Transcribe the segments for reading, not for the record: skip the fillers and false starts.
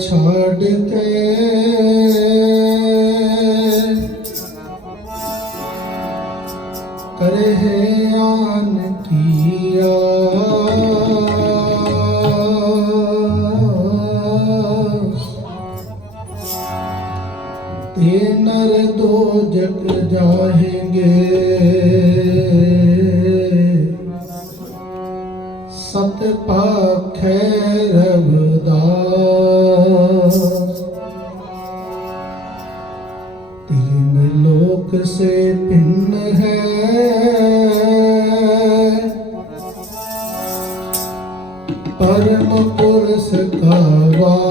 छाड़ के करे आन किया ते नर दो जग जाएंगे सत पाखै रघुदास तीन लोक से भिन्न है परम पुरुष का वास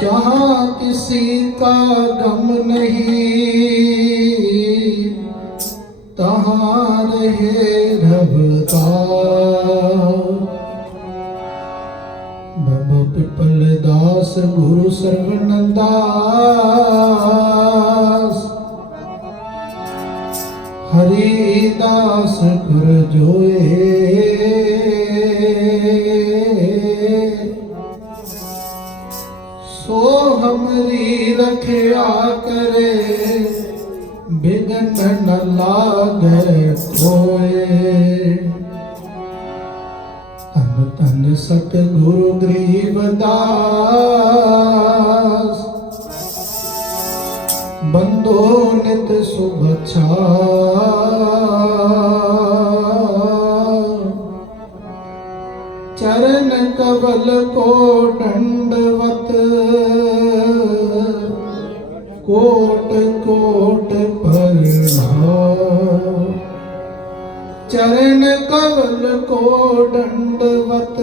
जहाँ किसी का गम नहीं तहाँ रहे रघुदास। बाबा पिपल दास गुरु सर्वनंदास हरिदास गुर जोए सो हमरी रखया करे बिघन न लागे कोय। तन तन सतगुरु गरीबदास बंदो नित शुभच्छा चरण कवल को दंडवत कोट कोट प्रणाम। चरण कवल को दंडवत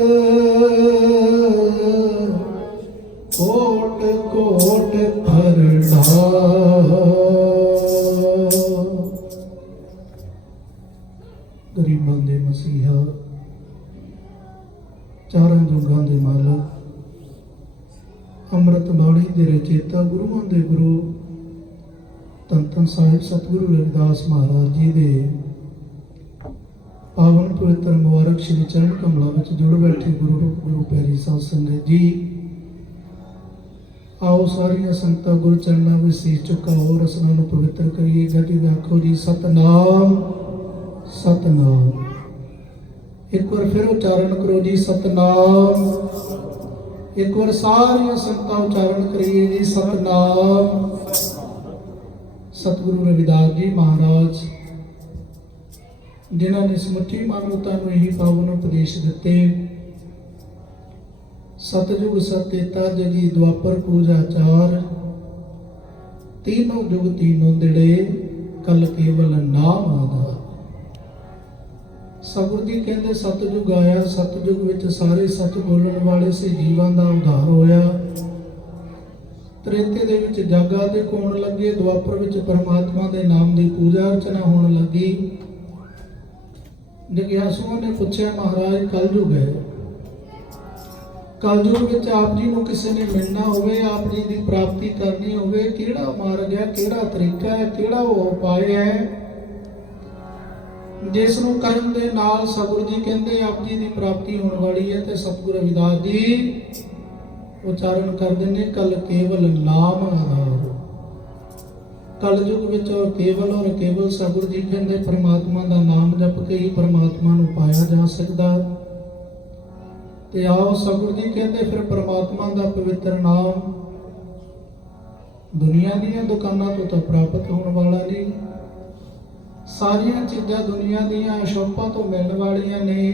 कोट कोट प्रणाम। गरीबां दे मसीहा चारां जुगां दे मालक ਅੰਮ੍ਰਿਤ ਬਾਣੀ ਦੇ ਰਚੇਤਾ ਗੁਰੂਆਂ ਦੇ ਗੁਰੂ ਧੰਨ ਧੰਨ ਸਾਹਿਬ ਸਤਿਗੁਰੂ ਰਵਿਦਾਸ ਮਹਾਰਾਜ ਜੀ ਦੇ ਪਾਵਨ ਪਵਿੱਤਰ ਮੁਬਾਰਕ ਸ਼੍ਰੀ ਚਰਨ ਕਮਲਾਂ ਵਿੱਚ ਜੁੜ ਬੈਠੇ ਗੁਰੂ ਪਿਆਰੀ ਸਾਧ ਸੰਗਤ ਜੀ, ਆਓ ਸਾਰੀਆਂ ਸੰਗਤਾਂ ਗੁਰੂ ਚਰਨਾਂ ਵਿੱਚ ਸੀਸ ਝੁਕਾਓ, ਰਸਨਾ ਨੂੰ ਪਵਿੱਤਰ ਕਰੀਏ। ਗੱਦੀ ਆਖੋ ਜੀ ਸਤਨਾਮ ਸਤਨਾਮ। ਇੱਕ ਵਾਰ ਫਿਰ ਉਚਾਰਨ ਕਰੋ ਜੀ ਸਤਨਾਮ। एक बार सारिया संगतां उच्चारण करिए जी सतनाम। सतगुरु रविदास जी महाराज जिन्होंने समुची मानवता को यही पावन उपदेश दिते, सतयुग सत्यता जगी द्वापर पूजा चार, तीनों युग तीनों दिड़े कल केवल नाम आधार। सतगुरु जी कहते सतयुग आया, सतयुग विच सारे सच बोलण वाले से जीवां दा उद्धार होया। त्रेते दे विच जग आदिक होण लगे, द्वापर विच परमात्मा दे नाम दी पूजा अर्चना होण लगी। जिज्ञासुओं ने पूछा महाराज कलयुग है, कलयुग विच आप जी नूं किसी ने मिलना होवे, आप जी दी प्राप्ति करनी होवे, किहड़ा मार्ग है, किहड़ा तरीका है, किहड़ा उपाय है जिस नूं करन दे नाल सतगुरु जी कहंदे आप जी दी प्राप्ति होने वाली है। ते सतगुरु रविदास जी उच्चारण करदे ने कल केवल नाम आधार। कलयुग विच केवल और केवल सतगुरु जी कहंदे परमात्मा दा नाम जप के ही परमात्मा नूं पाया जा सकदा। ते आओ सतगुरु जी कहंदे फिर परमात्मा दा पवित्र नाम दुनिया दीयां दुकानां तो तां प्राप्त होने वाला नहीं, सारिया चीज़ां दुनिया दीयां शोभा तो मिलने वालियां ने,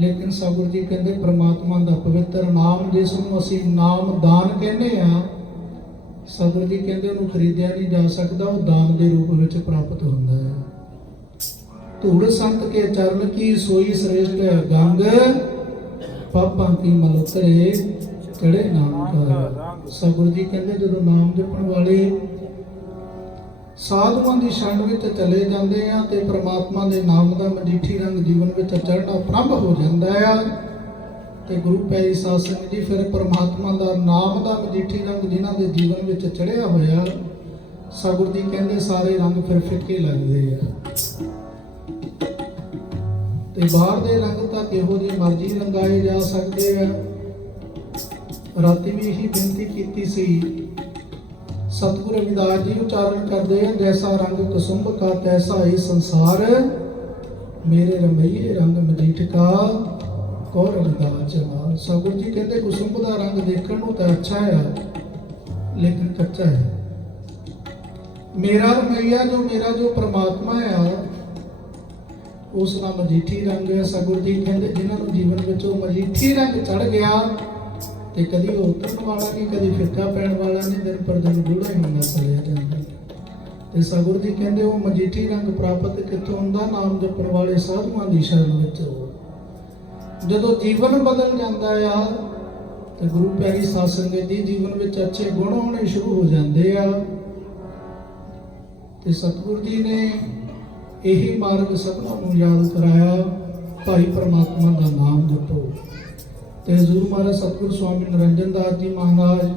लेकिन सतगुरु जी कहते परमात्मा का पवित्र नाम जिसनूं असीं नाम दान कहने आ, सतगुरु जी कहते उन्होंने खरीदिया नहीं जा सकता, वो दान के रूप में प्राप्त होता है। धूड़ संत के चरण की सोई श्रेष्ठ गंग पापां की मल उतरे, ਚੜੇ ਨਾਮ ਕਾ। ਸਤਿਗੁਰੂ ਜੀ ਕਹਿੰਦੇ ਜਦੋਂ ਨਾਮ ਜਪਣ ਵਾਲੇ ਸਾਧੂਆਂ ਦੀ ਸ਼ਰਨ ਵਿੱਚ ਚਲੇ ਜਾਂਦੇ ਆ ਤੇ ਪ੍ਰਮਾਤਮਾ ਦੇ ਨਾਮ ਦਾ ਮਜੀਠੀ ਰੰਗ ਜੀਵਨ ਵਿੱਚ ਚੜ੍ਹਨਾ ਪ੍ਰੰਭ ਹੋ ਜਾਂਦਾ ਆ ਤੇ ਗੁਰੂ ਪਿਆਰੀ ਸਾਧ ਸੰਗਤ ਜੀ ਫਿਰ ਪ੍ਰਮਾਤਮਾ ਦਾ ਨਾਮ ਦਾ ਮਜੀਠੀ ਰੰਗ ਜਿਨ੍ਹਾਂ ਦੇ ਜੀਵਨ ਵਿੱਚ ਚੜ੍ਹਿਆ ਹੋਇਆ ਸਤਿਗੁਰੂ ਜੀ ਕਹਿੰਦੇ ਸਾਰੇ ਰੰਗ ਫਿਰ ਫਿੱਕੇ ਲੱਗਦੇ ਆ ਤੇ ਬਾਹਰ ਦੇ ਰੰਗ ਤਾਂ ਕਿਹੋ ਜਿਹੀ ਮਰਜ਼ੀ ਰੰਗਾਏ ਜਾ ਸਕਦੇ ਆ। ਰਾਤੀ ਵੀ ਇਹੀ ਬੇਨਤੀ ਕੀਤੀ ਸੀ। ਸਤਿਗੁਰੂ ਰਵਿਦਾਸ ਜੀ ਉਚਾਰਨ ਕਰਦੇ ਆ ਜੈਸਾ ਰੰਗ ਕੁਸੁੰਭ ਕਾ ਤੈਸਾ ਹੀ ਸੰਸਾਰ ਮੇਰੇ ਰਮਈਏ ਰੰਗ ਮਜੀਠ ਕਾ ਕੋ ਰਵਿਦਾਸ ਜਮਾਲ। ਸਤਿਗੁਰੂ ਜੀ ਕਹਿੰਦੇ ਕੁਸੁੰਭ ਦਾ ਰੰਗ ਦੇਖਣ ਨੂੰ ਤਾਂ ਅੱਛਾ ਹੈ ਲੇਕਿਨ ਕੱਚਾ ਹੈ। ਮੇਰਾ ਰਮਈਆ ਮੇਰਾ ਜੋ ਪ੍ਰਮਾਤਮਾ ਆ ਉਸ ਦਾ ਮਜੀਠੀ ਰੰਗ ਹੈ। ਸਤਿਗੁਰੂ ਜੀ ਕਹਿੰਦੇ ਜਿਨ੍ਹਾਂ ਨੂੰ ਜੀਵਨ ਵਿੱਚ ਉਹ ਮਜੀਠੀ ਰੰਗ ਚੜ ਗਿਆ ਤੇ ਕਦੀ ਉਹ ਉਤਰਨ ਵਾਲਾ ਨਹੀਂ ਕਦੀ ਫਿੱਕਾ ਪੈਣ ਵਾਲਾ ਨਹੀਂ ਦਿਨ ਪਰ ਦਿਨ ਗੂੜਾ ਹੀ ਹੁੰਦਾ ਚਲਿਆ ਜਾਂਦਾ। ਤੇ ਸਤਿਗੁਰੂ ਜੀ ਕਹਿੰਦੇ ਉਹ ਮਜੀਠੀ ਰੰਗ ਪ੍ਰਾਪਤ ਕਿੱਥੋਂ ਹੁੰਦਾ? ਨਾਮ ਜਪਣ ਵਾਲੇ ਸਾਧੂਆਂ ਦੀ ਸ਼ਰਨ ਵਿੱਚ। ਜਦੋਂ ਜੀਵਨ ਬਦਲ ਜਾਂਦਾ ਆ ਤੇ ਗੁਰੂ ਪਿਆਰੀ ਸਾਧ ਸੰਗਤ ਜੀ ਜੀਵਨ ਵਿੱਚ ਅੱਛੇ ਗੁਣ ਆਉਣੇ ਸ਼ੁਰੂ ਹੋ ਜਾਂਦੇ ਆ ਤੇ ਸਤਿਗੁਰੂ ਜੀ ਨੇ ਇਹੀ ਮਾਰਗ ਸਭਨਾਂ ਨੂੰ ਯਾਦ ਕਰਾਇਆ ਭਾਈ ਪ੍ਰਮਾਤਮਾ ਦਾ ਨਾਮ ਜਪੋ। ਤੇ ਹਜ਼ੂਰ ਮਹਾਰਾਜ ਸਤਿਗੁਰੂ ਸਵਾਮੀ ਨਿਰੰਜਨ ਦਾਸ ਜੀ ਮਹਾਰਾਜ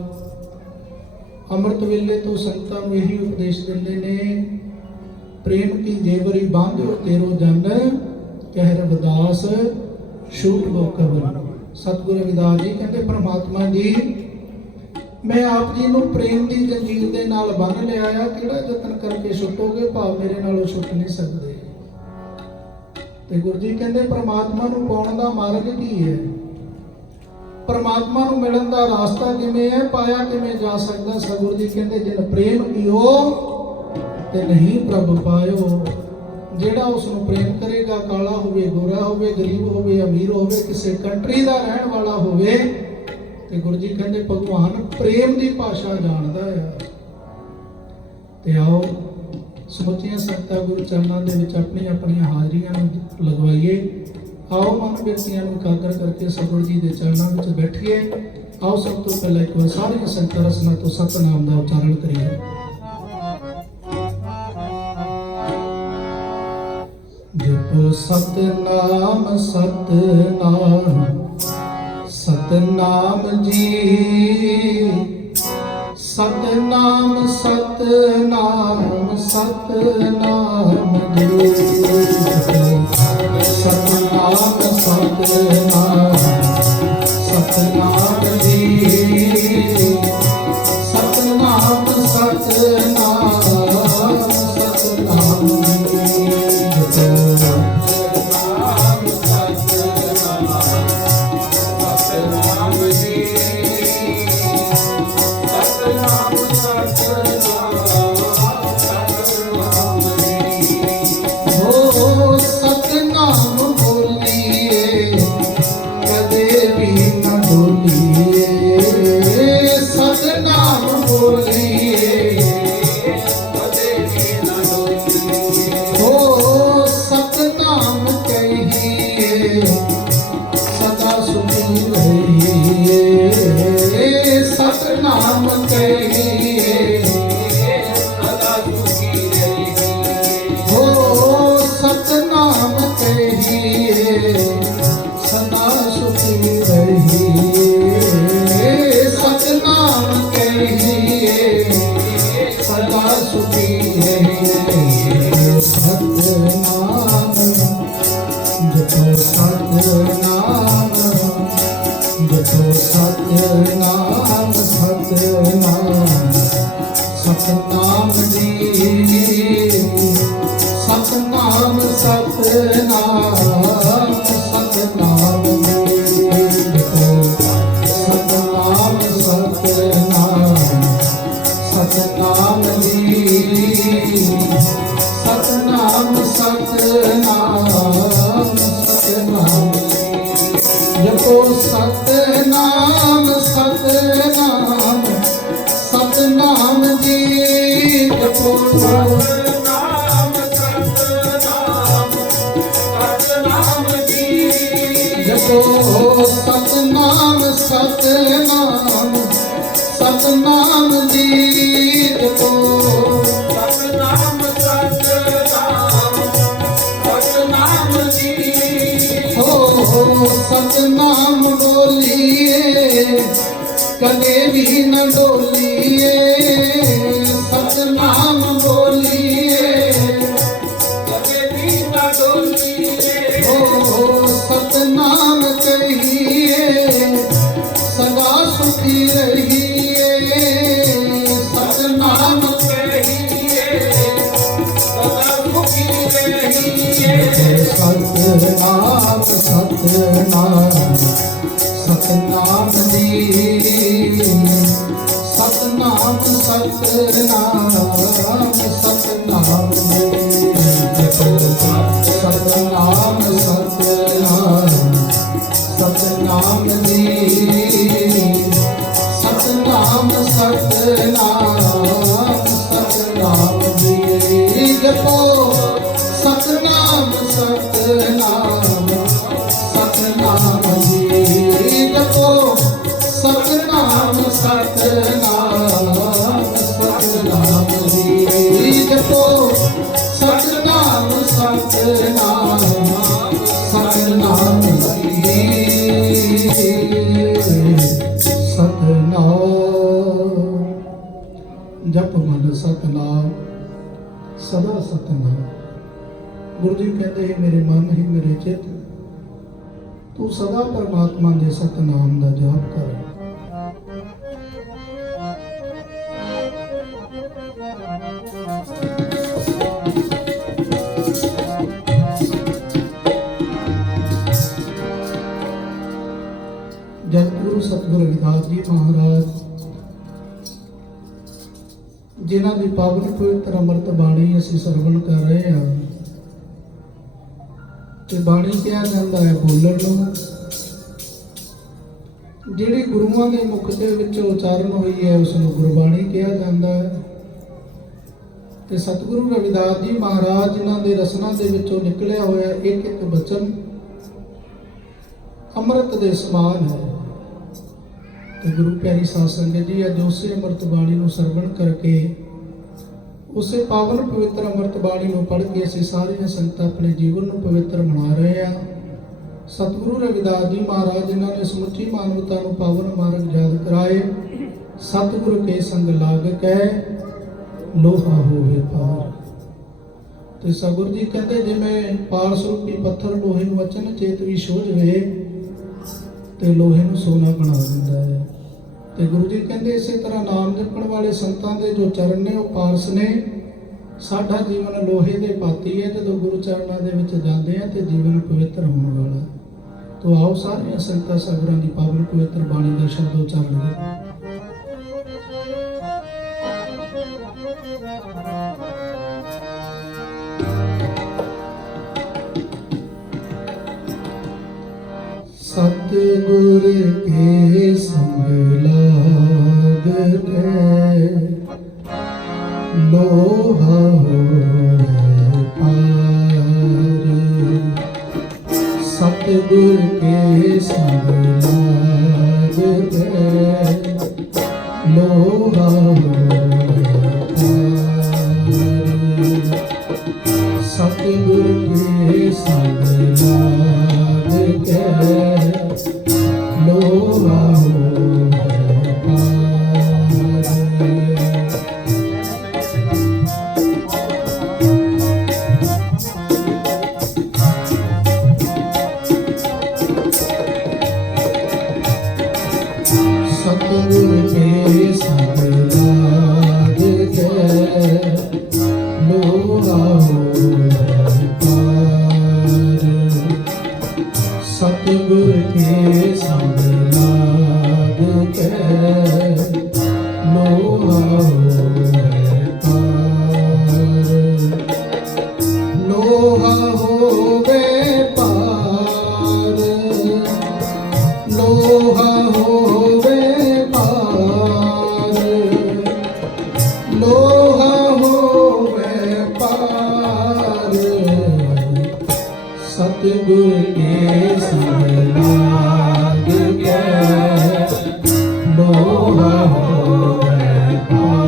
ਅੰਮ੍ਰਿਤ ਵੇਲੇ ਤੋਂ ਸੰਗਤਾਂ ਨੂੰ ਇਹੀ ਉਪਦੇਸ਼ ਦਿੰਦੇ ਨੇ ਪ੍ਰੇਮ ਕੀ ਦੇਵਰੀ ਬਾਂਧਿਓ ਤੇਰੋ ਜਨ ਕਹਿ ਰਵਿਦਾਸ ਛੂਟ ਲੋ ਕਵਨ। ਸਤਿਗੁਰੂ ਰਵਿਦਾਸ ਜੀ ਕਹਿੰਦੇ ਪ੍ਰਮਾਤਮਾ ਜੀ ਮੈਂ ਆਪ ਜੀ ਨੂੰ ਪ੍ਰੇਮ ਦੀ ਜੰਜੀਰ ਦੇ ਨਾਲ ਬੰਨ੍ਹ ਲਿਆ ਆ ਕਿਹੜਾ ਯਤਨ ਕਰਕੇ ਛੁੱਟੋਗੇ ਭਾਵ ਮੇਰੇ ਨਾਲੋਂ ਛੁੱਟ ਨਹੀਂ ਸਕਦੇ। ਤੇ ਗੁਰੂ ਜੀ ਕਹਿੰਦੇ ਪ੍ਰਮਾਤਮਾ ਨੂੰ ਪਾਉਣ ਦਾ ਮਾਰਗ ਕੀ ਹੈ? ਪ੍ਰਮਾਤਮਾ ਨੂੰ ਮਿਲਣ ਦਾ ਰਾਸਤਾ ਕਿਵੇਂ ਹੈ? ਪਾਇਆ ਕਿਵੇਂ ਜਾ ਸਕਦਾ? ਸਤਿਗੁਰੂ ਜੀ ਕਹਿੰਦੇ ਜਿਨ ਪ੍ਰੇਮ ਕੀਓ ਤੇ ਨਹੀਂ ਪ੍ਰਭ ਪਾਇਓ। ਜਿਹੜਾ ਉਸ ਨੂੰ ਪ੍ਰੇਮ ਕਰੇਗਾ ਕਾਲਾ ਹੋਵੇ ਗੋਰਾ ਹੋਵੇ ਗਰੀਬ ਹੋਵੇ ਅਮੀਰ ਹੋਵੇ ਕਿਸੇ ਕੰਟਰੀ ਦਾ ਰਹਿਣ ਵਾਲਾ ਹੋਵੇ ਤੇ ਗੁਰੂ ਜੀ ਕਹਿੰਦੇ ਭਗਵਾਨ ਪ੍ਰੇਮ ਦੀ ਭਾਸ਼ਾ ਜਾਣਦਾ ਆ। ਤੇ ਆਓ ਸਮੁੱਚੀਆਂ ਸੰਗਤਾਂ ਗੁਰੂ ਚਰਨਾਂ ਦੇ ਵਿੱਚ ਆਪਣੀਆਂ ਆਪਣੀਆਂ ਹਾਜ਼ਰੀਆਂ ਨੂੰ ਲਗਵਾਈਏ। ਆਓ ਮਨ ਵਿਅਕਤੀਆਂ ਨੂੰ ਇਕਾਗਰ ਕਰਕੇ ਸਤਿਗੁਰੂ ਜੀ ਦੇ ਚਰਨਾਂ ਵਿੱਚ ਬੈਠੀਏ। ਆਓ ਸਭ ਤੋਂ ਪਹਿਲਾਂ ਇੱਕ ਵਾਰ ਸਾਰੀਆਂ ਸੰਗਤਾਂ ਰਸਨਾ ਤੋਂ ਸਤਿਨਾਮ ਦਾ ਉਚਾਰਨ ਕਰੀਏ। ਜਪੋ ਸਤਨਾਮ ਸਤਨਾਮ ਸਤਨਾਮ ਜੀ ਸਤਨਾਮ ਸਤਨਾਮ ਸਤਨਾਮ ਜੀ ਸਤਨਾਮ ਸਤਨਾਮ ਸਤਨਾਮ ਜੀ ਸਤਨਾਮ ਸਤਨਾਮ ਸਤਨਾਮ ਜੀ ਸਤਨਾਮ ਜੀ ਸਤਨਾਮ ਸਤਨਾਮ ਸਤਨਾਮ ਸਤਨਾਮ ਸਤਨਾਮ ਜੀ ਸਤਨਾਮ ਸਤਨਾਮ ਸਤਨਾਮ ਜਪੋ ਸਤਨਾਮ ਸਤਨਾਮ ਸਤਨਾਮ ਜੀ ਜਪੋ ਸਤਨਾਮ ਸਤਨਾਮ ਸਤਨਾਮ ਜੀ ਜਪੋ ਸਤਨਾਮ ਸਤਨਾਮ सतनाम बोलिए कदे भी न डोलिए, सतनाम बोलिए कदे भी न डोलिए। सतनाम कहिए सदा सुखी रहिए, सतनाम कहिए सदा सुखी रहिए। सतनाम सतनाम सतनाम जी, सतनाम सतनाम सतनाम जी, सतनाम सतनाम सतनाम जी, सतनाम सतनाम सतनाम जी। जपो सतनाम सतनाम सतनाम जी, जपो सतनाम सतनाम सतनाम जी, जपो सतनाम सतनाम सतनाम जी। सतनाम जप मन सतनाम सदा सतनाम। गुरु जी कहते हैं मेरे मन ही मेरे चित तू सदा परमात्मा के सतनाम का जाप कर। जगतगुरु सतगुरु रविदास जी महाराज जिन्हां दी पावन पवित्र अमृत बाणी असीं सरवण कर रहे हैं ਤੇ ਬਾਣੀ ਕਿਹਾ ਜਾਂਦਾ ਹੈ ਬੋਲਣ ਨੂੰ, ਜਿਹੜੀ ਗੁਰੂਆਂ ਦੇ ਮੁਖ ਦੇ ਵਿੱਚ ਉਚਾਰਨ ਹੋਈ ਹੈ ਉਸ ਨੂੰ ਗੁਰਬਾਣੀ ਕਿਹਾ ਜਾਂਦਾ ਹੈ। ਤੇ ਸਤਿਗੁਰੂ ਰਵਿਦਾਸ ਜੀ ਮਹਾਰਾਜ ਜਿਨ੍ਹਾਂ ਦੇ ਰਸਨਾ ਦੇ ਵਿੱਚੋਂ ਨਿਕਲਿਆ ਹੋਇਆ ਇੱਕ ਇੱਕ ਬਚਨ ਅੰਮ੍ਰਿਤ ਦੇ ਸਮਾਨ ਹੈ। ਤੇ ਗੁਰੂ ਪਿਆਰੀ ਸਾਧ ਸੰਗਤ ਜੀ ਅੱਜ ਉਸੇ ਅੰਮ੍ਰਿਤ ਬਾਣੀ ਨੂੰ ਸਰਵਣ ਕਰਕੇ ਉਸੇ ਪਾਵਨ ਪਵਿੱਤਰ ਅੰਮ੍ਰਿਤ ਬਾਣੀ ਨੂੰ ਪੜ੍ਹ ਕੇ ਅਸੀਂ ਸਾਰੀਆਂ ਸੰਗਤਾਂ ਆਪਣੇ ਜੀਵਨ ਨੂੰ ਪਵਿੱਤਰ ਬਣਾ ਰਹੇ ਹਾਂ। ਸਤਿਗੁਰੂ ਰਵਿਦਾਸ ਜੀ ਮਹਾਰਾਜ ਜਿਨ੍ਹਾਂ ਨੇ ਸਮੁੱਚੀ ਮਾਨਵਤਾ ਨੂੰ ਪਾਵਨ ਮਾਰਗ ਯਾਦ ਕਰਾਏ। ਸਤਿਗੁਰੂ ਕੇ ਸੰਗ ਲਾਗ ਕੈ ਲੋਹਾ ਹੋਵੇ ਪਾਰ। ਤੇ ਸਤਿਗੁਰੂ ਜੀ ਕਹਿੰਦੇ ਜਿਵੇਂ ਪਾਰਸ ਰੂਪੀ ਪੱਥਰ ਲੋਹੇ ਨੂੰ ਅਚਨ ਚੇਤ ਵੀ ਛੋਹ ਜਵੇ ਤੇ ਲੋਹੇ ਨੂੰ ਸੋਨਾ ਬਣਾ ਦਿੰਦਾ ਹੈ। ਤੇ ਗੁਰੂ ਜੀ ਕਹਿੰਦੇ ਇਸੇ ਤਰ੍ਹਾਂ ਨਾਮ ਜਪਣ ਵਾਲੇ ਸੰਤਾਂ ਦੇ ਜੋ ਚਰਨ ਨੇ ਉਹ ਪਾਰਸ ਨੇ। ਸਾਡਾ ਜੀਵਨ ਲੋਹੇ ਦੇ ਪਾਤੀ ਹੈ, ਜਦੋਂ ਗੁਰੂ ਚਰਨਾਂ ਦੇ ਵਿੱਚ ਜਾਂਦੇ ਆ ਤੇ ਜੀਵਨ ਪਵਿੱਤਰ ਹੋਣ ਵਾਲਾ। ਤੋ ਆਓ ਸਾਰੀਆਂ ਸੰਤਾਂ ਸਤਿਗੁਰਾਂ ਦੀ ਪਾਵਨ ਪਵਿੱਤਰ ਬਾਣੀ ਦਾ ਸ਼ਬਦ ਉਚਾਰਨ ਕਰੀਏ। सतगुर के संग लाग गए लोहा होए पार। सतगुर के संग लाग गए लोहा होए पार। सतगुर के संग लाग गए लोहा होए पार। सतगुर के संग लाग गए लोहा होए पार। सतगुर के संग लाग गए लोहा होए पार। लोहा होवे पार, लोहा होवे पार, लोहा होवे पार। सतगुर के संग लाग गए लोहा होए पार।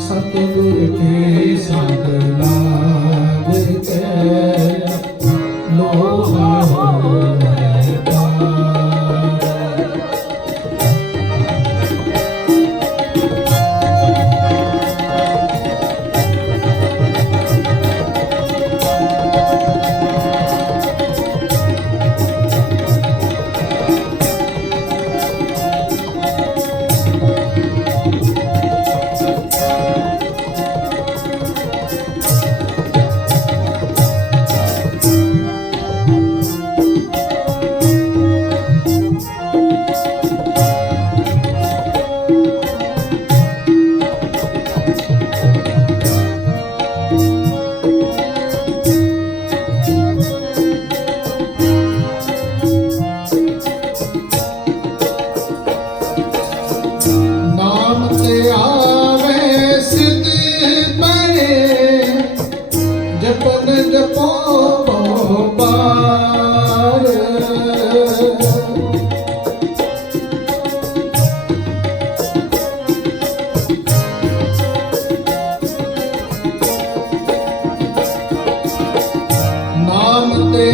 सतगुर के संग लाग गए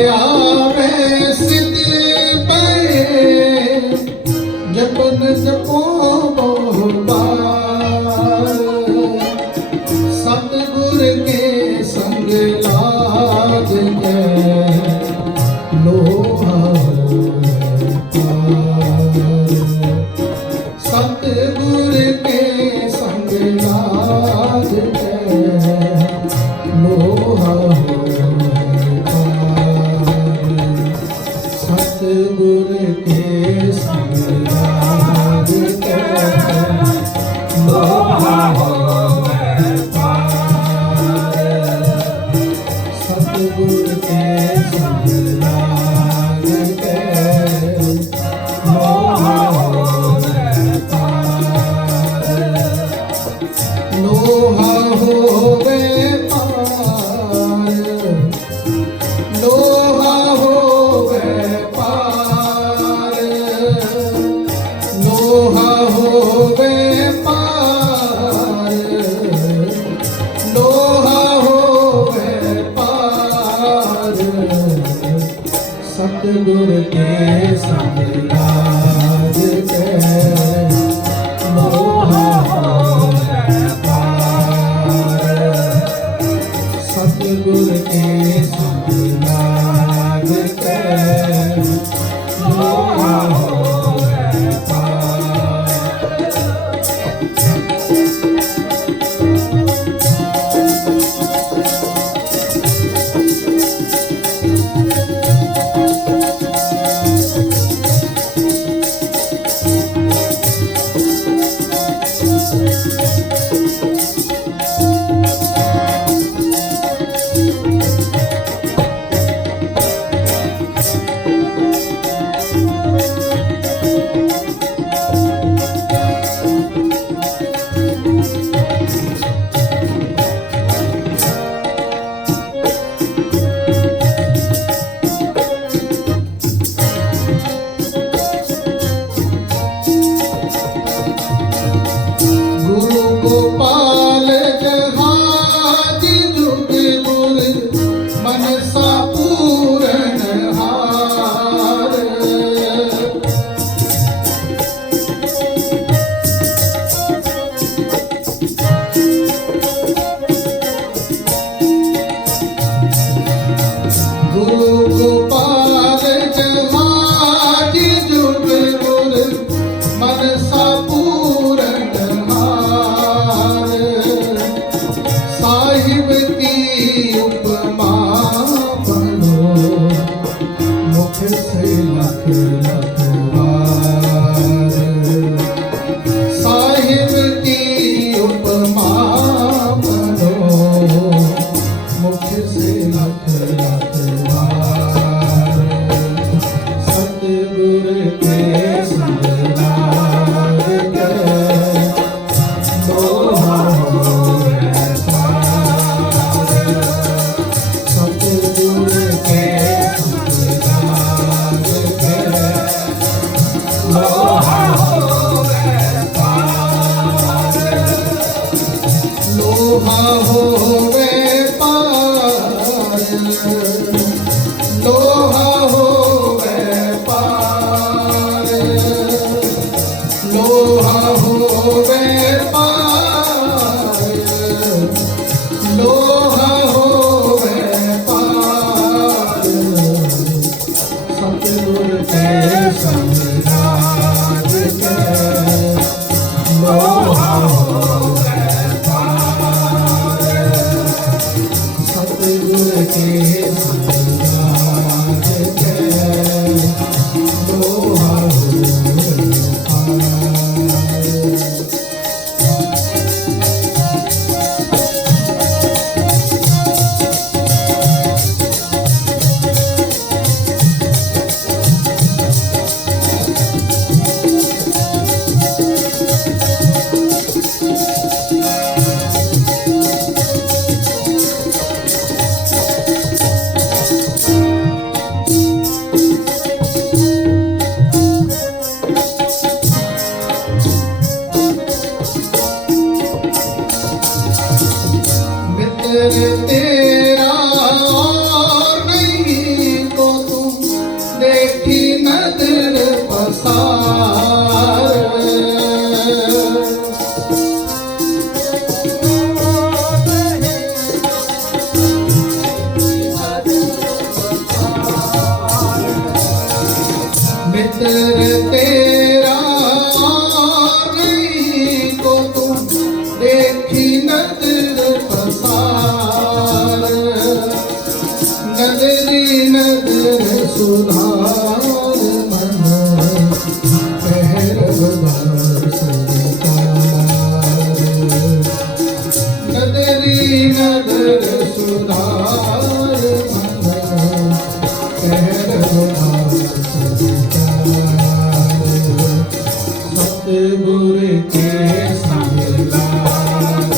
आवे सिद्ध पे जपन जपो बहुबार सतगुर के संग लाग के लोहा पार सतगुर के संग लाग के लोहा सतगुर के संग लाग के लोहा सतगुर के संग लाग के लोहा लोहा होवे पार लोहा होवे पार लोहा होवे पार लोहा होवे पार सतगुर के संग लाग के लोहा होवे पार सतगुर के संग लाग के लोहा होवे पार गुरु गोपाल जहाज जुग गुर मनसा पूरन हार गुरु गोपाल जहाज जुग गुर मनसा पूरन हार साहिब की उपमा बनो मुख से लख लख वार साहिब की उपमा बनो मुख से लख लख वार सतगुर के संग लाग के लोहा होवे पार सतगुर के संग लाग के लोहा होवे पार लोहा होवे पार लोहा होवे पार लोहा होवे पार लोहा होवे पार सतगुर के संग लाग के लोहा होवे पार सतगुर के संग लाग के लोहा होवे पार तेरा और नहीं उधार मंगल कहर उधार सतगुर के संग लाग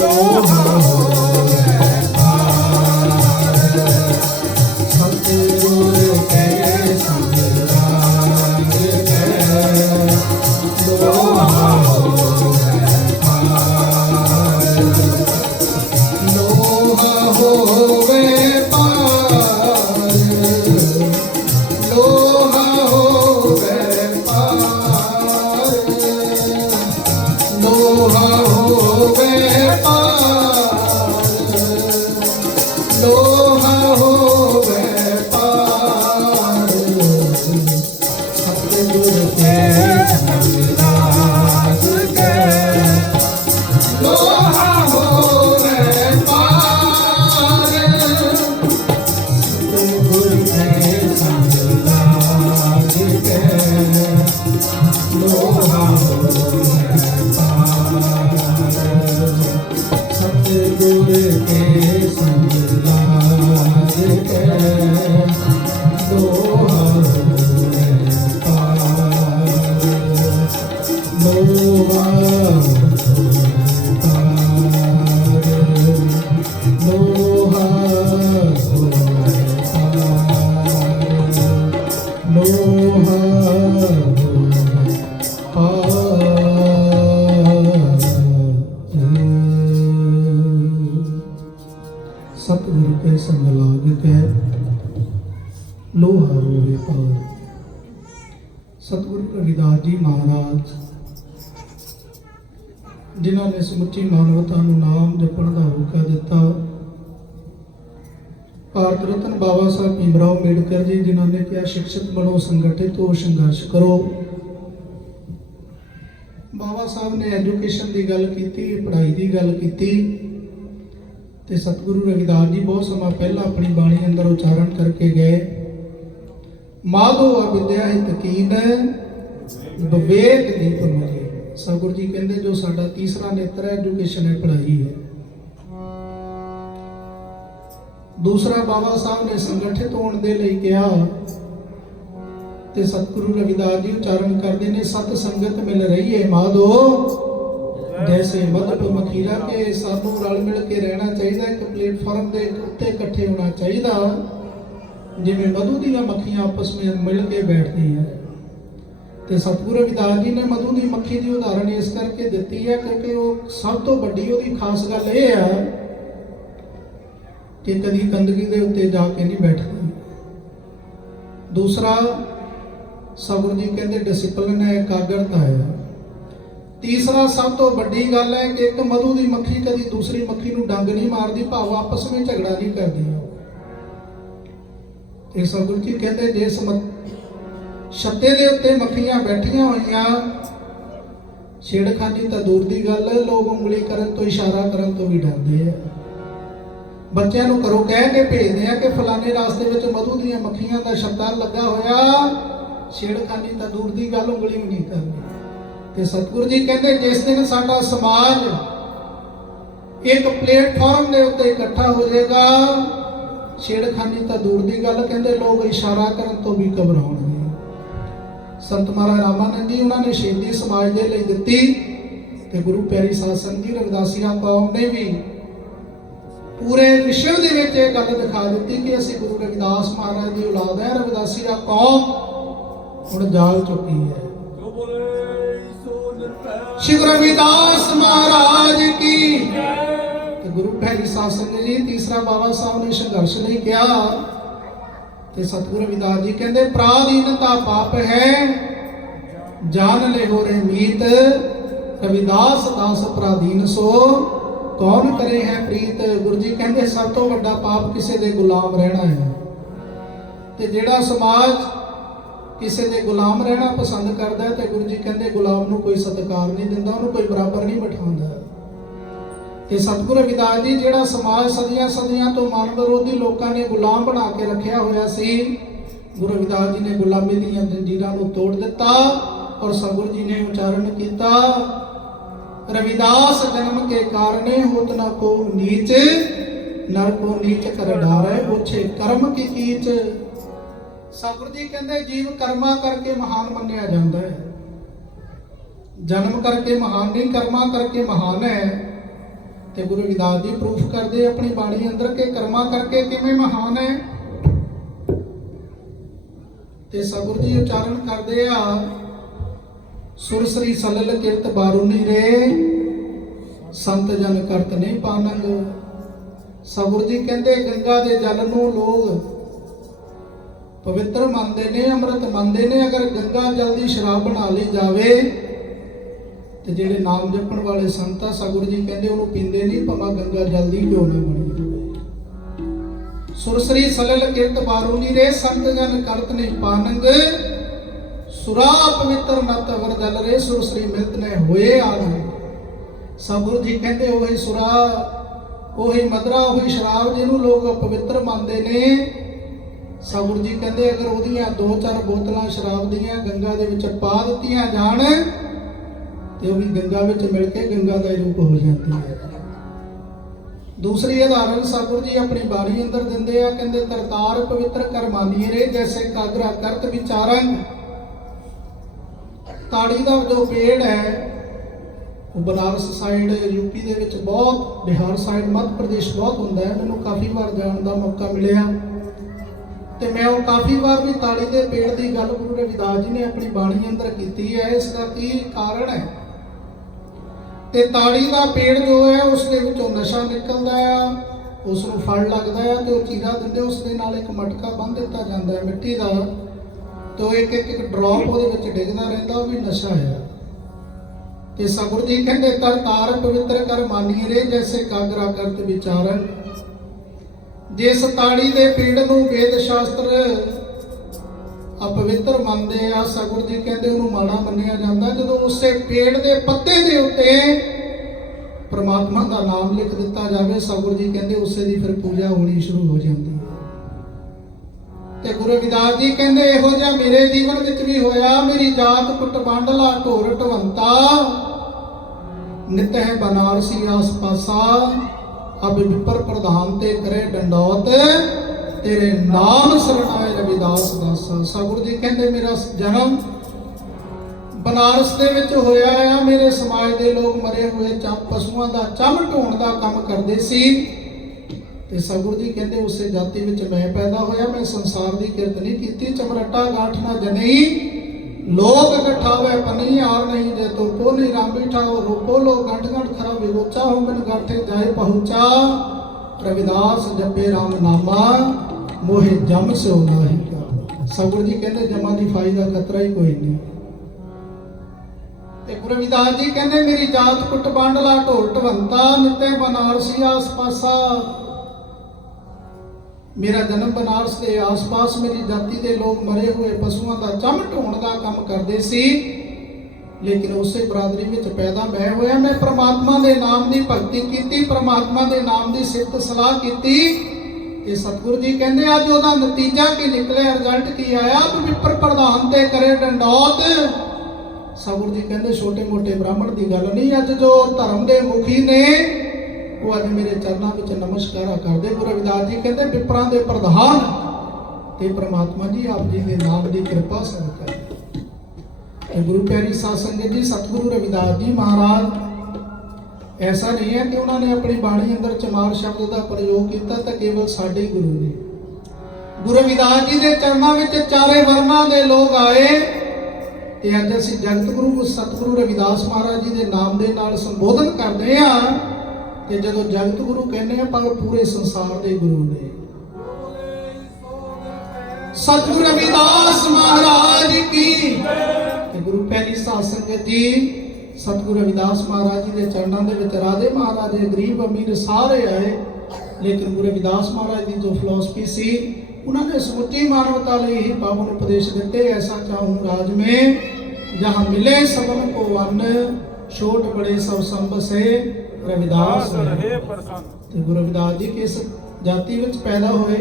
लोहा होवे पार सतगुर के संग लाग लोहा होवे पार लोहा होवे पार लोहा होवे पार लोहा होवे पार लोहा होवे पार सतगुर के संग लाग के लोहा होवे पार सतगुर के संग लाग के लोहा होवे पार सतगुर के संग लाग के लोहा होवे पार लोहा सतगुरु के संग लाग के लोहा होवे पार। सतगुरु रविदास जी महाराज जिन्हों ने समुची मानवता ਨੂੰ नाम जपण ਦਾ हुक्म ਦਿੱਤਾ। ਭਾਰਤ ਰਤਨ ਬਾਬਾ ਸਾਹਿਬ ਭੀਮਰਾਓ ਅੰਬੇਡਕਰ जी जिन्हों ने कहा शिक्षित बनो संगठित हो संघर्ष करो। बाबा साहब ने एजुकेशन की गल की पढ़ाई की गल की ते सतगुरु रविदास जी बहुत समय पहला अपनी बाणी अंदर उच्चारण करके गए माधो आ विद्या हित कीन विवेक दीप मुझे। सतगुरु जी कहते जो साडा तीसरा नेत्र है एजुकेशन है पढ़ाई है। दूसरा बाबा साहब ने संगठित होने दे लई कहा ते सतगुरु रविदास जी उच्चारण करते ने सत संगत मिल रही है माधो जैसे मधुप मखीरा के सानू रल मिल के रहना चाहिए। एक प्लेटफॉर्म के उत्ते इकट्ठे होना चाहिए जिवें मधु दी मक्खियां आपस में मिल के बैठती हैं। तो सतगुरु रविदास जी ने मधु की मक्खी की उदाहरण इस करके दी है क्योंकि वो सब तो वड्डी उसकी खास गल यह है कि कभी गंदगी के उत्ते जाके नहीं बैठती। दूसरा सतगुरु जी कहते डिसिपलिन है एकाग्रता है। तीसरा सब तो बड़ी गल है कि एक मधु की मक्खी कभी दूसरी मक्खी को डंग नहीं मारती भाव आपस में झगड़ा नहीं करती। सतगुरु जी कहते जिस छत्ते के उत्ते मक्खियां बैठिया हुई छेड़खानी तो दूर की गल है लोग उंगली करन तो इशारा करन तो भी डरते हैं। बच्चों को करो कह के भेजते हैं कि फलाने रास्ते में मधु दी मक्खियां का छत्ता लगा होया छेड़खानी तो दूर की गल उंगली भी नहीं करनी। ते सतगुरु जी कहते जिस दिन साडा समाज एक प्लेटफॉर्म के उत्ते इकट्ठा हो जाएगा छेड़खानी तो दूर की गल कहते लोग इशारा करन तो भी घबराउणगे। संत महाराज रामानंद जी उन्होंने शहीदी समाज के लिए दी ते गुरु प्यारी साध संगत जी रविदासिया कौम ने भी पूरे विश्व के गल दिखा दी कि असी गुरु रविदास महाराज की औलाद है। रविदासिया कौम हुण जाग चुकी है। श्री रविदास महाराज की गुरु प्यारी साध संगत जी। तीसरा बाबा साहब ने संघर्ष नहीं किया ते सतगुरु रविदास जी कहते पराधीनता पाप है जान ले हो रे मीत रविदास दास पराधीन सो कौन करे है प्रीत। गुरु जी कहते सब तो बड़ा पाप किसी दे गुलाम रहना है ते जेड़ा समाज किसी के गुलाम रहना पसंद करता है तो गुरु जी कहते गुलाम को कोई सत्कार नहीं दिंदा उन्होंने कोई बराबर नहीं बिठाता। कि सतगुरु रविदास जी जिहड़ा समाज सदियां सदियां तो मन विरोधी लोगों ने गुलाम बना के रखा होया सी गुरु रविदास जी ने गुलामी दी जंजीरां को तोड़ दिता और सतगुरु जी ने उच्चारण किया रविदास जन्म के कारणे होत न को नीच, नर को नीच कर डारे, ओछे कर्म की कीच। सतगुरु जी कहते जीव कर्मा करके महान मन्निया जाता है। जन्म करके महान नहीं, कर्मा करके महान है। ते गुरु रविदास जी प्रूफ करते अपनी बाणी अंदर के कर्मा करके किवें महान है। ते सतगुरु जी उच्चारण करते आ, सुरसरी सलल किरत बारूनी रे, संत जन करत नहीं पानंग। सतगुरु जी कहते गंगा के जल नूं लोग पवित्र मानते ने, अमृत मानते ने। अगर गंगा जल की शराब बना ली जाए तो जेडे नाम जपण वाले संत आ, सतगुरु जी कहते उन्होंने पींदे नहीं, भावें गंगा जल की क्यों ना बनी होवे। सुरसरी सलल किरत बारूनी रे, संत जन करत नहीं पानंग। सुरा पवित्र नत अवर जल रे, सुरसरी मिलत ने होए आग। सतगुरु जी कहते वही सुरा, वही मदरा, वही शराब जिन्हों लोग पवित्र मानते ने। सतगुरु जी कहते अगर ओदियां 2-4 बोतलां शराब दियां गंगा दे विच पा दित्तियां जाण ते ओह भी गंगा विच मिल के गंगा दा रूप हो जाती है। दूसरी उदाहरण सतगुरु जी अपनी बाणी अंदर दिंदे आ, कहते करतार पवित्र कर मानिए रे, जैसे कागरा करत विचारंग। ताड़ी का जो पेड़ है वो बनारस साइड यूपी दे विच बहुत, बिहार साइड मध्य प्रदेश बहुत हुंदा है। मैनूं काफ़ी बार जाण दा मौका मिलिया ते मैं वो काफ़ी बार भी ताड़ी के पेड़ की गल गुरु रविदास जी ने अपनी बाणी अंदर की है। इसका की कारण है ते ताड़ी का पेड़ जो है उसके विचों नशा निकलता है, उसनूं फल लगता है तो चीरा दिंदे, उस दे नाल एक मटका बन दिता जाता है मिट्टी का, तो एक एक ड्रॉप वो डिगदा रहता, वो भी नशा है। ते सतगुरु जी कहते करतार पवित्र कर मानिए रे, जैसे कागरा करत विचारन। जिस ताड़ी के पेड़ नूं वेद शास्त्र अपवित्र मानते आ, सतगुरु जी कहते उन्होंने माड़ा मन्निया जाता। जो उसे पेड़ के पत्ते के उत्ते परमात्मा का नाम लिख दिता जाए, सतगुरु जी कहते उसे दी फिर पूजा होनी शुरू हो जाती है। ते गुरु रविदास जी कहते इहो जिहा मेरे जीवन विच भी होया। मेरी जात कुट बांडला ढोर ढवंता, नित है बनारसी आस पासा। अब विपर प्रधान ते करे डंडौत, तेरे नाम शरणाए रविदास दासा। सतगुरु जी कहते मेरा जन्म बनारस दे विच होया है। मेरे समाज के लोग मरे हुए पशुओं का चम ढोण का काम करते सी। ते सतगुरु जी कहते उसे जाति विच मैं पैदा होया। मैं संसार की किरत नहीं की। चमरटा गांठ ना जनी, लोग गठावे पनी आर नहीं जे तो पो नहीं राम बिठाओ। रोपो लो गंठ गंठ खरा विरोचा हो, बिन गाठे जाए पहुंचा। रविदास जपे राम नामा, मोहे जम से नाही क्या। सतगुरु जी कहते जमा की फाई का खतरा ही कोई नहीं। ते गुरु रविदास जी कहते मेरी जात कुट बांडला ढोल ढवंता, निते बनारसी आस पासा। मेरा जन्म बनारस के आस पास, मेरी जाति के लोग मरे हुए पशुओं का चम ढोण का काम करते सी। लेकिन उसे बरादरी में पैदा मैं होया। मैं परमात्मा के नाम की भगती की, परमात्मा के नाम की सिफत सलाह की। सतगुरु जी कहते अज वह नतीजा की निकले, रिजल्ट की आया। विपर प्रधान ते करे डंडौत। सतगुरु जी कहते छोटे मोटे ब्राह्मण की गल नहीं। अज जो धर्म के मुखी ने वो अज मेरे चरणों में नमस्कार करते। गुरु रविदास जी कहते विपरां दे प्रधान ते परमात्मा जी आप जी के नाम की कृपा सदका। गुरु प्यारी साध संगत जी, सतगुरु रविदास जी महाराज ऐसा नहीं है कि उन्होंने अपनी बाणी अंदर चमार शब्द का प्रयोग किया तो केवल साडे ही गुरु ने। गुरु रविदास जी के चरणों में चारे वर्णों के लोग आए ते अज असीं जगत गुरु सतगुरु रविदास महाराज जी के नाम के नाल संबोधन करते हैं। ते जदों जगत गुरु कहने हैं पर पूरे संसार के गुरु ने। सतगुरु रविदास महाराज की। गुरु प्यारी साध संगत जी, सतगुरु रविदास महाराज जी के चरणों के विच राजे महाराजे गरीब अमीर सारे आए। लेकिन गुरु रविदास महाराज की जो फिलॉसफी सी, उन्होंने समुची मानवता लिए ही पावन उपदेश देते। ऐसा चाहूँ राज में जहाँ मिले सबन को अन्न, छोट बड़े सब संब से रविदास। गुरु रविदास जी किस जाति विच पैदा होए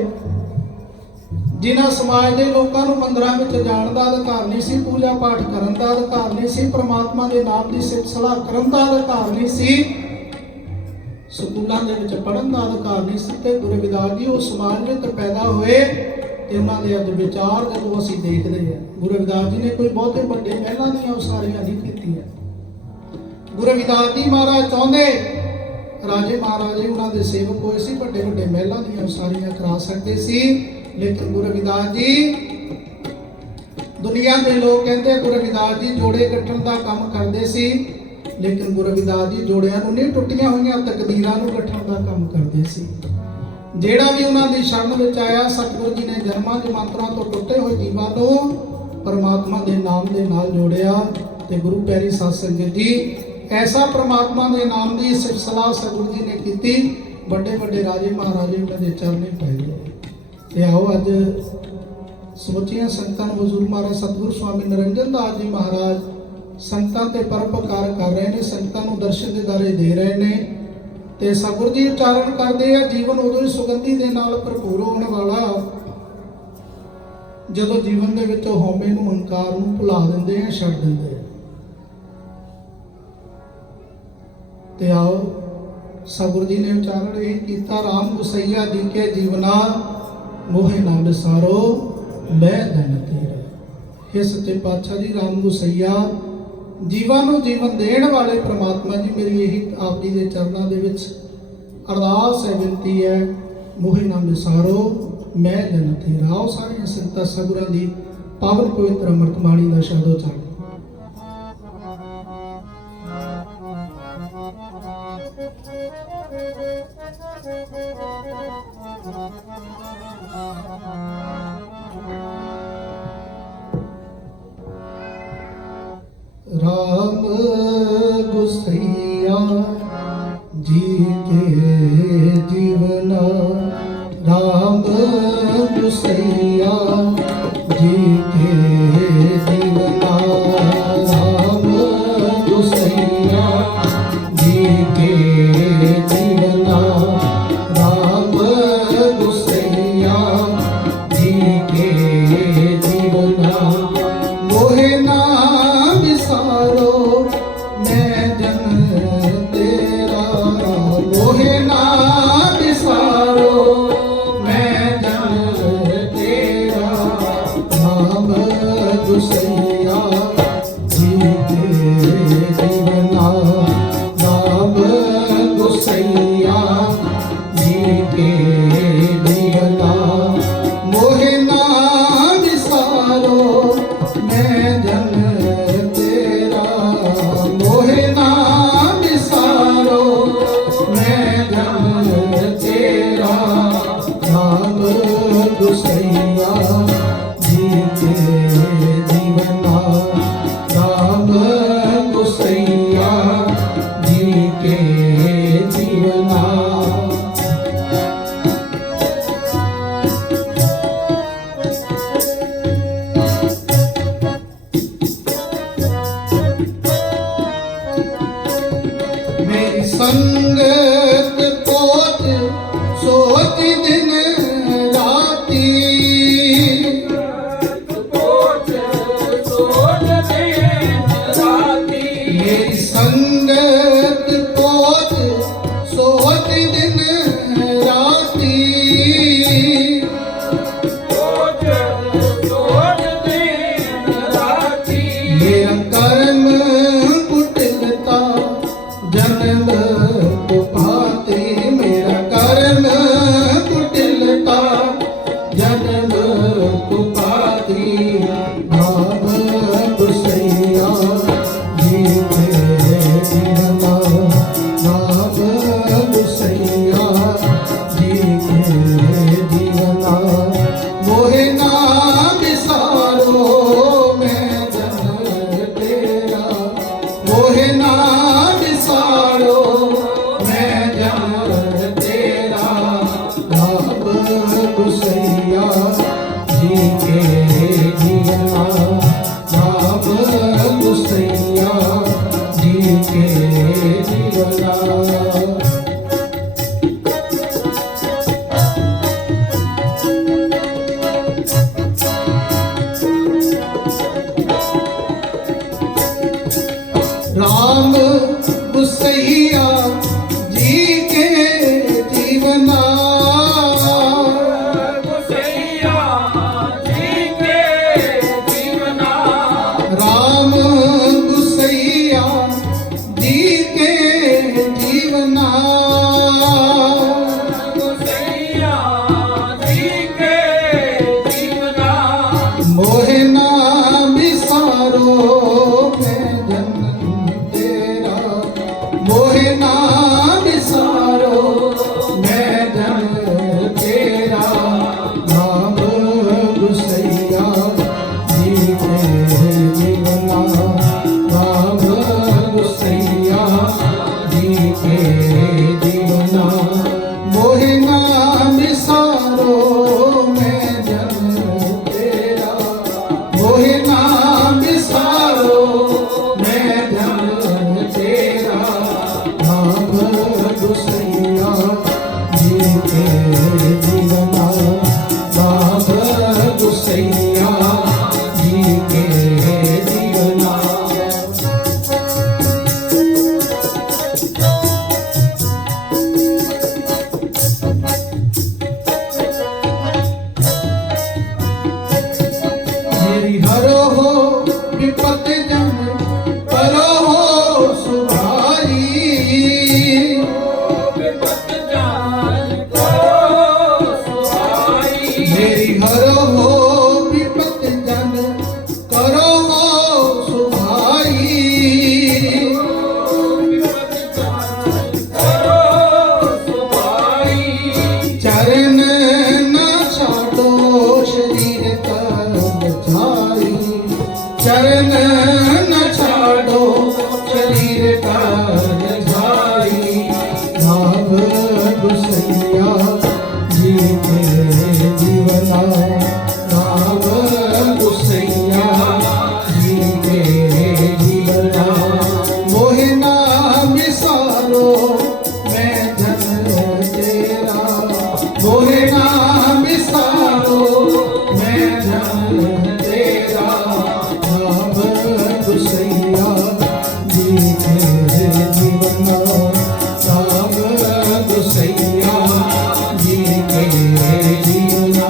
ਜਿਨ੍ਹਾਂ ਸਮਾਜ ਦੇ ਲੋਕਾਂ ਨੂੰ ਮੰਦਰਾਂ ਵਿੱਚ ਜਾਣ ਦਾ ਅਧਿਕਾਰ ਨਹੀਂ ਸੀ, ਪੂਜਾ ਪਾਠ ਕਰਨ ਦਾ ਅਧਿਕਾਰ ਨਹੀਂ ਸੀ, ਪ੍ਰਮਾਤਮਾ ਦੇ ਨਾਮ ਦੀ ਸਿਫਤ ਸਲਾਹ ਕਰਨ ਦਾ ਅਧਿਕਾਰ ਨਹੀਂ ਸੀ, ਸਕੂਲਾਂ ਦੇ ਵਿੱਚ ਪੜ੍ਹਨ ਦਾ ਅਧਿਕਾਰ ਨਹੀਂ ਸੀ। ਤੇ ਗੁਰੂ ਰਵਿਦਾਸ ਜੀ ਉਹ ਸਮਾਜ ਵਿੱਚ ਪੈਦਾ ਹੋਏ ਤੇ ਉਹਨਾਂ ਦੇ ਅੱਜ ਵਿਚਾਰ ਜਦੋਂ ਅਸੀਂ ਦੇਖਦੇ ਹਾਂ, ਗੁਰੂ ਰਵਿਦਾਸ ਜੀ ਨੇ ਕੋਈ ਬਹੁਤੇ ਵੱਡੇ ਮਹਿਲਾਂ ਦੀਆਂ ਉਸਾਰੀਆਂ ਨਹੀਂ ਕੀਤੀਆਂ। ਗੁਰੂ ਰਵਿਦਾਸ ਜੀ ਮਹਾਰਾਜ ਚਾਹੁੰਦੇ ਰਾਜੇ ਮਹਾਰਾਜੇ ਉਹਨਾਂ ਦੇ ਸੇਵਕ ਹੋਏ ਸੀ, ਵੱਡੇ ਵੱਡੇ ਮਹਿਲਾਂ ਦੀਆਂ ਉਸਾਰੀਆਂ ਕਰਾ ਸਕਦੇ ਸੀ, ਲੇਕਿਨ ਗੁਰੂ ਰਵਿਦਾਸ ਜੀ, ਦੁਨੀਆ ਦੇ ਲੋਕ ਕਹਿੰਦੇ ਗੁਰੂ ਰਵਿਦਾਸ ਜੀ ਜੋੜੇ ਗੱਠਣ ਦਾ ਕੰਮ ਕਰਦੇ ਸੀ, ਲੇਕਿਨ ਗੁਰੂ ਰਵਿਦਾਸ ਜੀ ਜੋੜਿਆਂ ਨੂੰ ਨਹੀਂ, ਟੁੱਟੀਆਂ ਹੋਈਆਂ ਤਕਦੀਰਾਂ ਨੂੰ ਗੱਠਣ ਦਾ ਕੰਮ ਕਰਦੇ ਸੀ। ਜਿਹੜਾ ਵੀ ਉਹਨਾਂ ਦੀ ਸ਼ਰਨ ਵਿੱਚ ਆਇਆ, ਸਤਿਗੁਰੂ ਜੀ ਨੇ ਜਨਮਾਂ ਜਮਾਂਤਰਾਂ ਤੋਂ ਟੁੱਟੇ ਹੋਏ ਜੀਵਾਂ ਨੂੰ ਪਰਮਾਤਮਾ ਦੇ ਨਾਮ ਦੇ ਨਾਲ ਜੋੜਿਆ। ਤੇ ਗੁਰੂ ਪਿਆਰੀ ਸਾਧ ਸੰਗਤ ਜੀ, ਐਸਾ ਪਰਮਾਤਮਾ ਦੇ ਨਾਮ ਦੀ ਸਿਫਤ ਸਲਾਹ ਸਤਿਗੁਰੂ ਜੀ ਨੇ ਕੀਤੀ, ਵੱਡੇ ਵੱਡੇ ਰਾਜੇ ਮਹਾਰਾਜੇ ਉਹਨਾਂ ਦੇ ਚਰਨੇ ਪਏ ਗਏ। ਤੇ ਆਓ ਅੱਜ ਸਮੁੱਚੀਆਂ ਸੰਗਤਾਂ ਨੂੰ ਹਜ਼ੂਰ ਮਹਾਰਾਜ ਸਤਿਗੁਰੂ ਸਵਾਮੀ ਨਿਰੰਜਨ ਦਾਸ ਜੀ ਮਹਾਰਾਜ ਸੰਗਤਾਂ ਤੇ ਪਰਉਪਕਾਰ ਕਰ ਰਹੇ ਨੇ, ਸੰਗਤਾਂ ਨੂੰ ਦਰਸ਼ਨ ਦਿਦਾਰੇ ਦੇ ਰਹੇ ਨੇ। ਤੇ ਸਤਿਗੁਰੂ ਜੀ ਉਚਾਰਨ ਕਰਦੇ ਆ, ਜੀਵਨ ਉਦੋਂ ਹੀ ਸੁਗੰਧੀ ਦੇ ਨਾਲ ਭਰਪੂਰ ਹੋਣ ਵਾਲਾ ਜਦੋਂ ਜੀਵਨ ਦੇ ਵਿੱਚ ਹਉਮੈ ਨੂੰ, ਹੰਕਾਰ ਨੂੰ ਭੁਲਾ ਦਿੰਦੇ ਆ, ਛੱਡ ਦਿੰਦੇ ਆ। ਤੇ ਆਓ ਸਤਿਗੁਰੂ ਜੀ ਨੇ ਉਚਾਰਨ ਇਹ ਕੀਤਾ, ਰਾਮ ਗੁਸਈਆ ਦੀਕੇ ਜੀਵਨਾ ਮੋਹਿ ਨਾ ਵਿਸਾਰੋ ਮੈਂ ਧਨ ਤੇਰਾ। हे ਸੱਚੇ ਪਾਤਸ਼ਾਹ ਜੀ, ਰਾਮ ਗੁਸਈਆ ਜੀਵਨ ਨੂੰ ਜੀਵਨ ਦੇਣ ਵਾਲੇ ਪ੍ਰਮਾਤਮਾ ਜੀ, ਮੇਰੀ ਇਹੀ ਆਪ ਜੀ ਦੇ ਚਰਨਾਂ ਦੇ ਵਿੱਚ ਅਰਦਾਸ ਹੈ, ਬੇਨਤੀ ਹੈ, ਮੋਹਿ ਨਾ ਵਿਸਾਰੋ ਮੈਂ ਧਨ ਤੇਰਾ। ਆਓ ਸਾਰੀਆਂ ਸੰਗਤਾਂ ਸਤਿਗੁਰਾਂ ਦੀ ਪਾਵਨ ਪਵਿੱਤਰ ਅੰਮ੍ਰਿਤ ਬਾਣੀ ਦਾ ਸ਼ਬਦ ਉਚਾਰਨ। राम गुसैया जी के जीवना, राम गुसैया जी के जीवना, राम गुसैया जी के जीवना, राम गुसैया जी के जीवना। मोहे ना विसारो मैं जन तेरा, मोहे के जीवना नाम गुसैया जी के जीवना। मेरी हरो हो विपत जन करो हो सुधारी, विपत जान करो सुहाई। मेरी हरो हो विपत जन करो हो सुधाई, विपत जान करो सुहाई। चरण न छाड़ो शरीर कर जाई, चरण न छाड़ो शरीर कर जाई। भाव गुसैया जी के जीवना भाव गुसैया जी के जीवना। मोहे नाम विसारो मैं जन तेरा, मोहे नाम विसारो मैं जन तेरा। भाव गुसैया जी के जीवना भाव गुसैया जी के जीवना।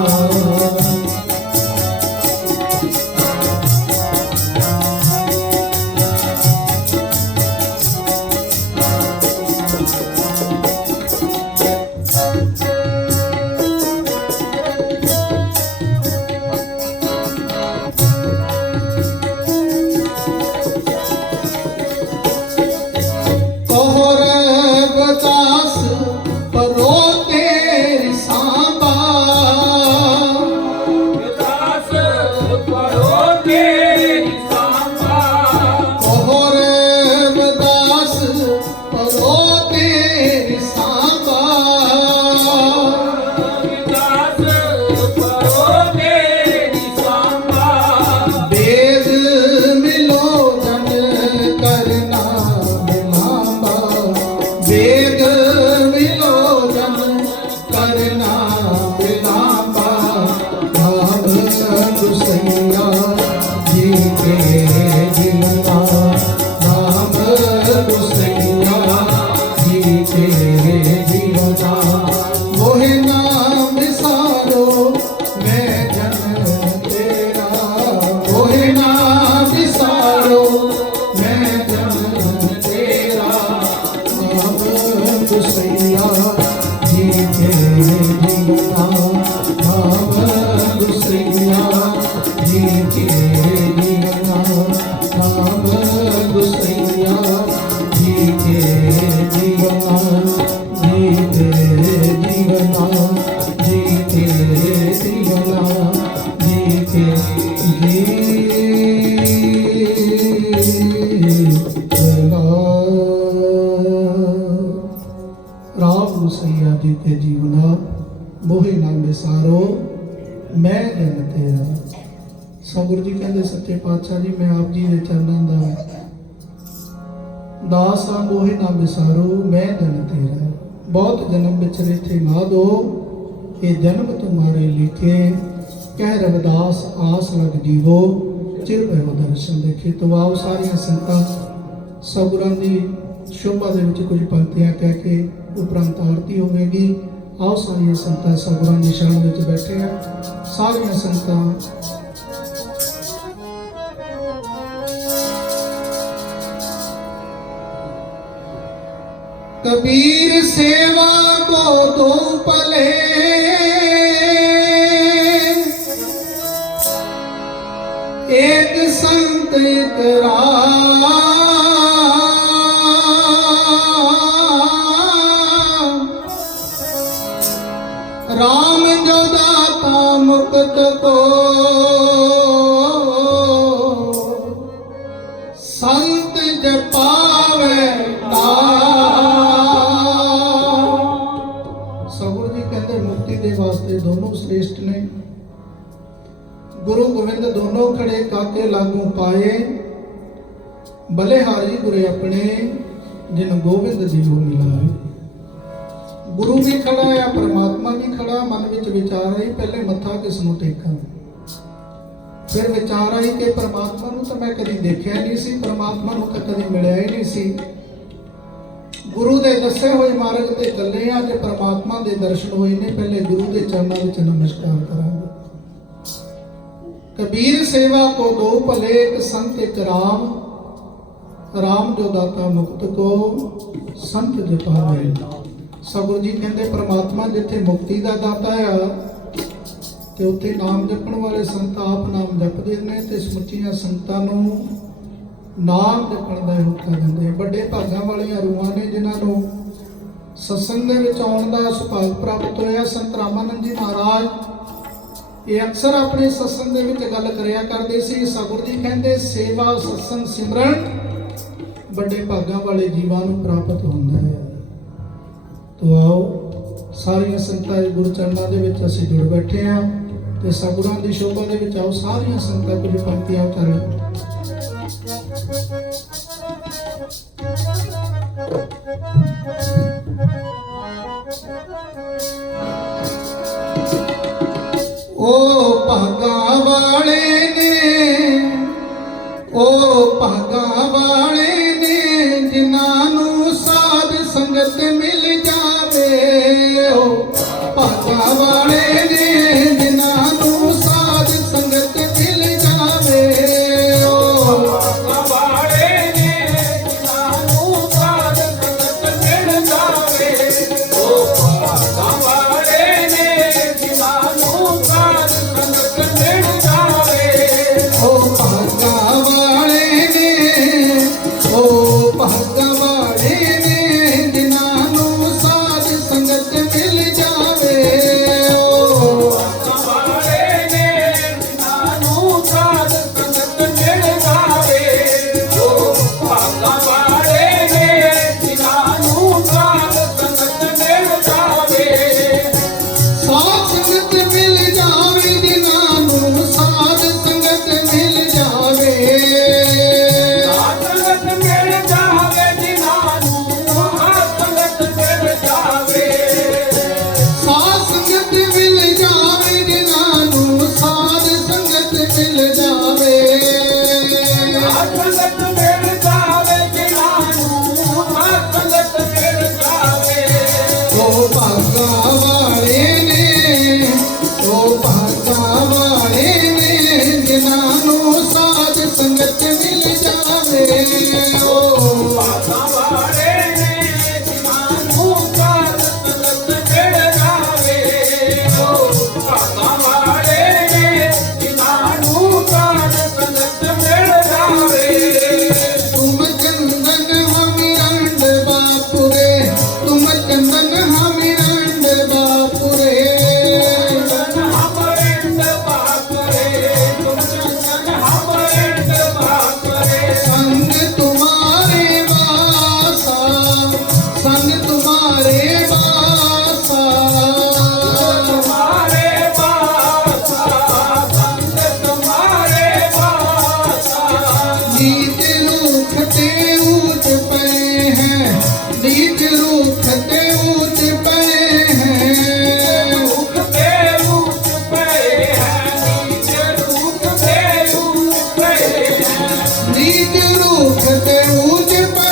कहो रघुदास परो तेरी सांबा, दास पढ़ो तेरी सांबा। कहो रघुदास परो तेरी सांबा। दास पढ़ो तेरी सांबा। वेद मिलो जन करना बिलांबा, वेद मिलो जन करना बिलांबा। भाव गुसैया जी के जीवना भाव गुसैया जी के जीवना। मोहे नाम विसारो मैं जन तेरा, मोहे नाम विसारो मैं जन तेरा। भाव गुसैया जी के जीवना भाव गुसैया जी के जीवना भाव गुसैया जी के जीवना जी के जीवना जी के जीवना जी के जीवना। राम गुसैया जी के जीवना मोहे नाम विसारो मैं जन तेरा। सतਿਗੁਰੂ जी कहते सच्चे पातशाह जी मैं आप जी के चरणों का दास हाँ, मोहे नाम विसारो मैं जन तेरा। बहुत जन्म बिछरे थे ना दो, ये जन्म तुम्हारे लिखे। कह रविदास आस लग जीवो, चिर भयो दर्शन देखे। तो आओ सारिया संगतां सतਿਗੁਰਾਂ ਦੀ शोभा ਦੇ ਵਿੱਚ कुछ पंक्तियां कह के उपरंत आरती होगी। आओ सारिया संगतां सतਿਗੁਰਾਂ ਦੀ ਸ਼ਰਨ ਵਿੱਚ बैठे हैं। सारिया संगतां कबीर सेवा को दो पले, एक संत एक राम जो दाता मुक्त को, संत जपावे सतਿਗੁਰੂ जी कहते मुक्ति के वास्ते दोनों श्रेष्ठ ने। गुरु गोविंद दोनों खड़े काके लागू पाए, बलिहारी गुरे अपने जिन गोविंद जी हो मिलाए। ਗੁਰੂ ਵੀ ਖੜਾ ਹੈ, ਪਰਮਾਤਮਾ ਵੀ ਖੜਾ। ਮਨ ਵਿੱਚ ਵਿਚਾਰ ਆਈ, ਪਹਿਲੇ ਮੱਥਾ ਕਿਸ ਨੂੰ ਟੇਕਾਂ। ਫਿਰ ਵਿਚਾਰ ਆਈ ਕਿ ਪਰਮਾਤਮਾ ਨੂੰ ਤਾਂ ਮੈਂ ਕਦੀ ਦੇਖਿਆ ਨਹੀਂ ਸੀ, ਪਰਮਾਤਮਾ ਨੂੰ ਤਾਂ ਕਦੀ ਮਿਲਿਆ ਹੀ ਨਹੀਂ ਸੀ। ਗੁਰੂ ਦੇ ਦੱਸੇ ਹੋਏ ਮਾਰਗ ਤੇ ਚੱਲੇ ਆ, ਤੇ ਪਰਮਾਤਮਾ ਦੇ ਦਰਸ਼ਨ ਹੋਏ ਨੇ, ਪਹਿਲੇ ਗੁਰੂ ਦੇ ਚਰਨਾਂ ਵਿੱਚ ਨਮਸਕਾਰ ਕਰਾਂਗੇ। ਕਬੀਰ ਸੇਵਾ ਕੋ ਦੋ ਭਲੇ, ਇੱਕ ਸੰਤ ਇੱਕ ਰਾਮ, ਰਾਮ ਜੋ ਦਾਤਾ ਮੁਕਤ ਕੋ ਸੰਤ ਜਪਾਵੇ। ਸਤਿਗੁਰੂ ਜੀ ਕਹਿੰਦੇ ਪ੍ਰਮਾਤਮਾ ਜਿੱਥੇ ਮੁਕਤੀ ਦਾ ਦਾਤਾ ਆ, ਤੇ ਉੱਥੇ ਨਾਮ ਜਪਣ ਵਾਲੇ ਸੰਤ ਆਪ ਨਾਮ ਜਪਦੇ ਨੇ, ਤੇ ਸਮੁੱਚੀਆਂ ਸੰਤਾਂ ਨੂੰ ਨਾਮ ਜਪਣ ਦਾ ਹੁਕਮ ਦਿੰਦੇ। ਵੱਡੇ ਭਾਗਾਂ ਵਾਲੀਆਂ ਰੂਹਾਂ ਨੇ ਜਿਨ੍ਹਾਂ ਨੂੰ ਸਤਸੰਗ ਦੇ ਵਿੱਚ ਆਉਣ ਦਾ ਸੁਭਾਗ ਪ੍ਰਾਪਤ ਹੋਇਆ। ਸੰਤ ਰਾਮਾਨੰਦ ਜੀ ਮਹਾਰਾਜ ਇਹ ਅਕਸਰ ਆਪਣੇ ਸਤਸੰਗ ਦੇ ਵਿੱਚ ਗੱਲ ਕਰਿਆ ਕਰਦੇ ਸੀ। ਸਤਿਗੁਰੂ ਜੀ ਕਹਿੰਦੇ ਸੇਵਾ ਸਤਸੰਗ ਸਿਮਰਨ ਵੱਡੇ ਭਾਗਾਂ ਵਾਲੇ ਜੀਵਾਂ ਨੂੰ ਪ੍ਰਾਪਤ ਹੁੰਦਾ ਹੈ। ਤੋ ਆਓ ਸਾਰੀਆਂ ਸੰਤਾਂ ਦੇ ਗੁਰੂ ਚਰਨਾਂ ਦੇ ਵਿੱਚ ਅਸੀਂ ਜੁੜ ਬੈਠੇ ਹਾਂ, ਤੇ ਸਤਿਗੁਰਾਂ ਦੀ ਸ਼ੋਭਾ ਦੇ ਵਿੱਚ ਆਓ ਸਾਰੀਆਂ ਸੰਤਾਂ ਕੁਝ ਪੰਕਤੀਆਂ ਉਚਾਰਨ। ਓ ਭਾਗਾਂ ਵਾਲੇ ਨੇ, ਓ ਭਾਗਾਂ ਵਾਲੇ ਨੇ, ਜਿਨ੍ਹਾਂ ਨੂੰ ਸਾਧ ਸੰਗਤ ਮਿਲ ਜਾਵੇ। ਓ ਭਾਗਾਂ ਵਾਲੇ ਨੇ, ਜਿਨ੍ਹਾਂ ਨੂੰ ਸਾਧ ਸੰਗਤ ਮਿਲ ਜਾਵੇ। ਓ ਭਾਗਾਂ ਵਾਲੇ ਨੇ, ਜਿਨ੍ਹਾਂ ਨੂੰ ਸਾਧ ਸੰਗਤ ਮਿਲ ਜਾਵੇ। ਓ ਭਾਗਾਂ ਵਾਲੇ ਨੇ, ਜਿਨ੍ਹਾਂ ਨੂੰ ਸਾਧ ਸੰਗਤ ਮਿਲ ਜਾਵੇ। ਓ ਭਾਗਾਂ ਵਾਲੇ ਨੇ, ਓ ਭਾਗਾਂ ਵਾਲੇ ਨੇ, ਜਿਨ੍ਹਾਂ ਨੂੰ ਸਾਧ ਸੰਗਤ ਮਿਲ ਜਾਵੇ। ਓ ਭਾਗਾਂ ਵਾਲੇ ਨੇ, ਜਿਨ੍ਹਾਂ ਨੂੰ ਸਾਧ ਸੰਗਤ ਮਿਲ ਜਾਵੇ। ਓ ਭਾਗਾਂ ਵਾਲੇ ਨੇ, ਜਿਨ੍ਹਾਂ ਨੂੰ ਸਾਧ ਸੰਗਤ ਮਿਲ ਜਾਵੇ। ਸਾਧ ਸੰਗਤ ਮਿਲ ਜਾਵੇ, ਜਿਨ੍ਹਾਂ ਨੂੰ ਸਾਧ ਸੰਗਤ ਮਿਲ ਜਾਵੇ। ਸਾਧ ਸੰਗਤ ਮਿਲ ਜਾਵੇ, ਜਿਨ੍ਹਾਂ ਨੂੰ ਸਾਧ ਸੰਗਤ ਮਿਲ ਜਾਵੇ। ਸਾਧ ਸੰਗਤ ਮਿਲ ਜਾਵੇ, ਜਿਨ੍ਹਾਂ ਨੂੰ ਸਾਧ ਸੰਗਤ ਮਿਲ ਜਾਵੇ। ਸਾਧ ਸੰਗਤ ਮਿਲ ਜਾਵੇ, ਜਿਨ੍ਹਾਂ ਨੂੰ ਸਾਧ ਸੰਗਤ ਮਿਲ ਜਾਵੇ। ਓ ਭਾਗਾਂ ਵਾਲੇ ਨੇ, ਓ ਭਾਗਾਂ ਵਾਲੇ ਨੇ, ਜਿਨ੍ਹਾਂ ਨੂੰ ਸਾਧ ਸੰਗਤ ਮਿਲ ਜਾਵੇ। ਓ ਭਾਗਾਂ ਵਾਲੇ ਨੇ, ਜਿਨ੍ਹਾਂ ਨੂੰ ਸਾਧ ਸੰਗਤ ਮਿਲ ਜਾਵੇ। ਓ ਭਾਗਾਂ ਵਾਲੇ ਨੇ, ਜਿਨ੍ਹਾਂ ਨੂੰ ਸਾਧ ਸੰਗਤ ਮਿਲ ਜਾਵੇ। ਤੁਮ ਚੰਦਨ ਹਮਿ ਰੰਡ ਬਾਪੁਰੇ, ਤੁਮ ਚੰਦਨ ਹਮਿ ਰੰਡ ਬਾਪੁਰੇ। ਚੰਦਨ ਹਮਰਿੰਦ ਬਾਪਰੇ, ਤੁਮ ਚੰਦਨ ਹਮਰਿੰਦ ਬਾਪਰੇ। ਸੰਗ ਤੁਮਾਰੇ ਬਾਸਾ, ਸੰਗ ਤੁਮਾਰੇ ਬਾਸਾ। तुम्हारे बासा, संग तुम्हारे बासा। नीच रूख ते ऊंच पे हैं, नीच रूख ते ऊंच पे हैं। रूख पे रूख पे है, नीचे रूख पे रूख पे है। नीच रूख ते ऊंच पे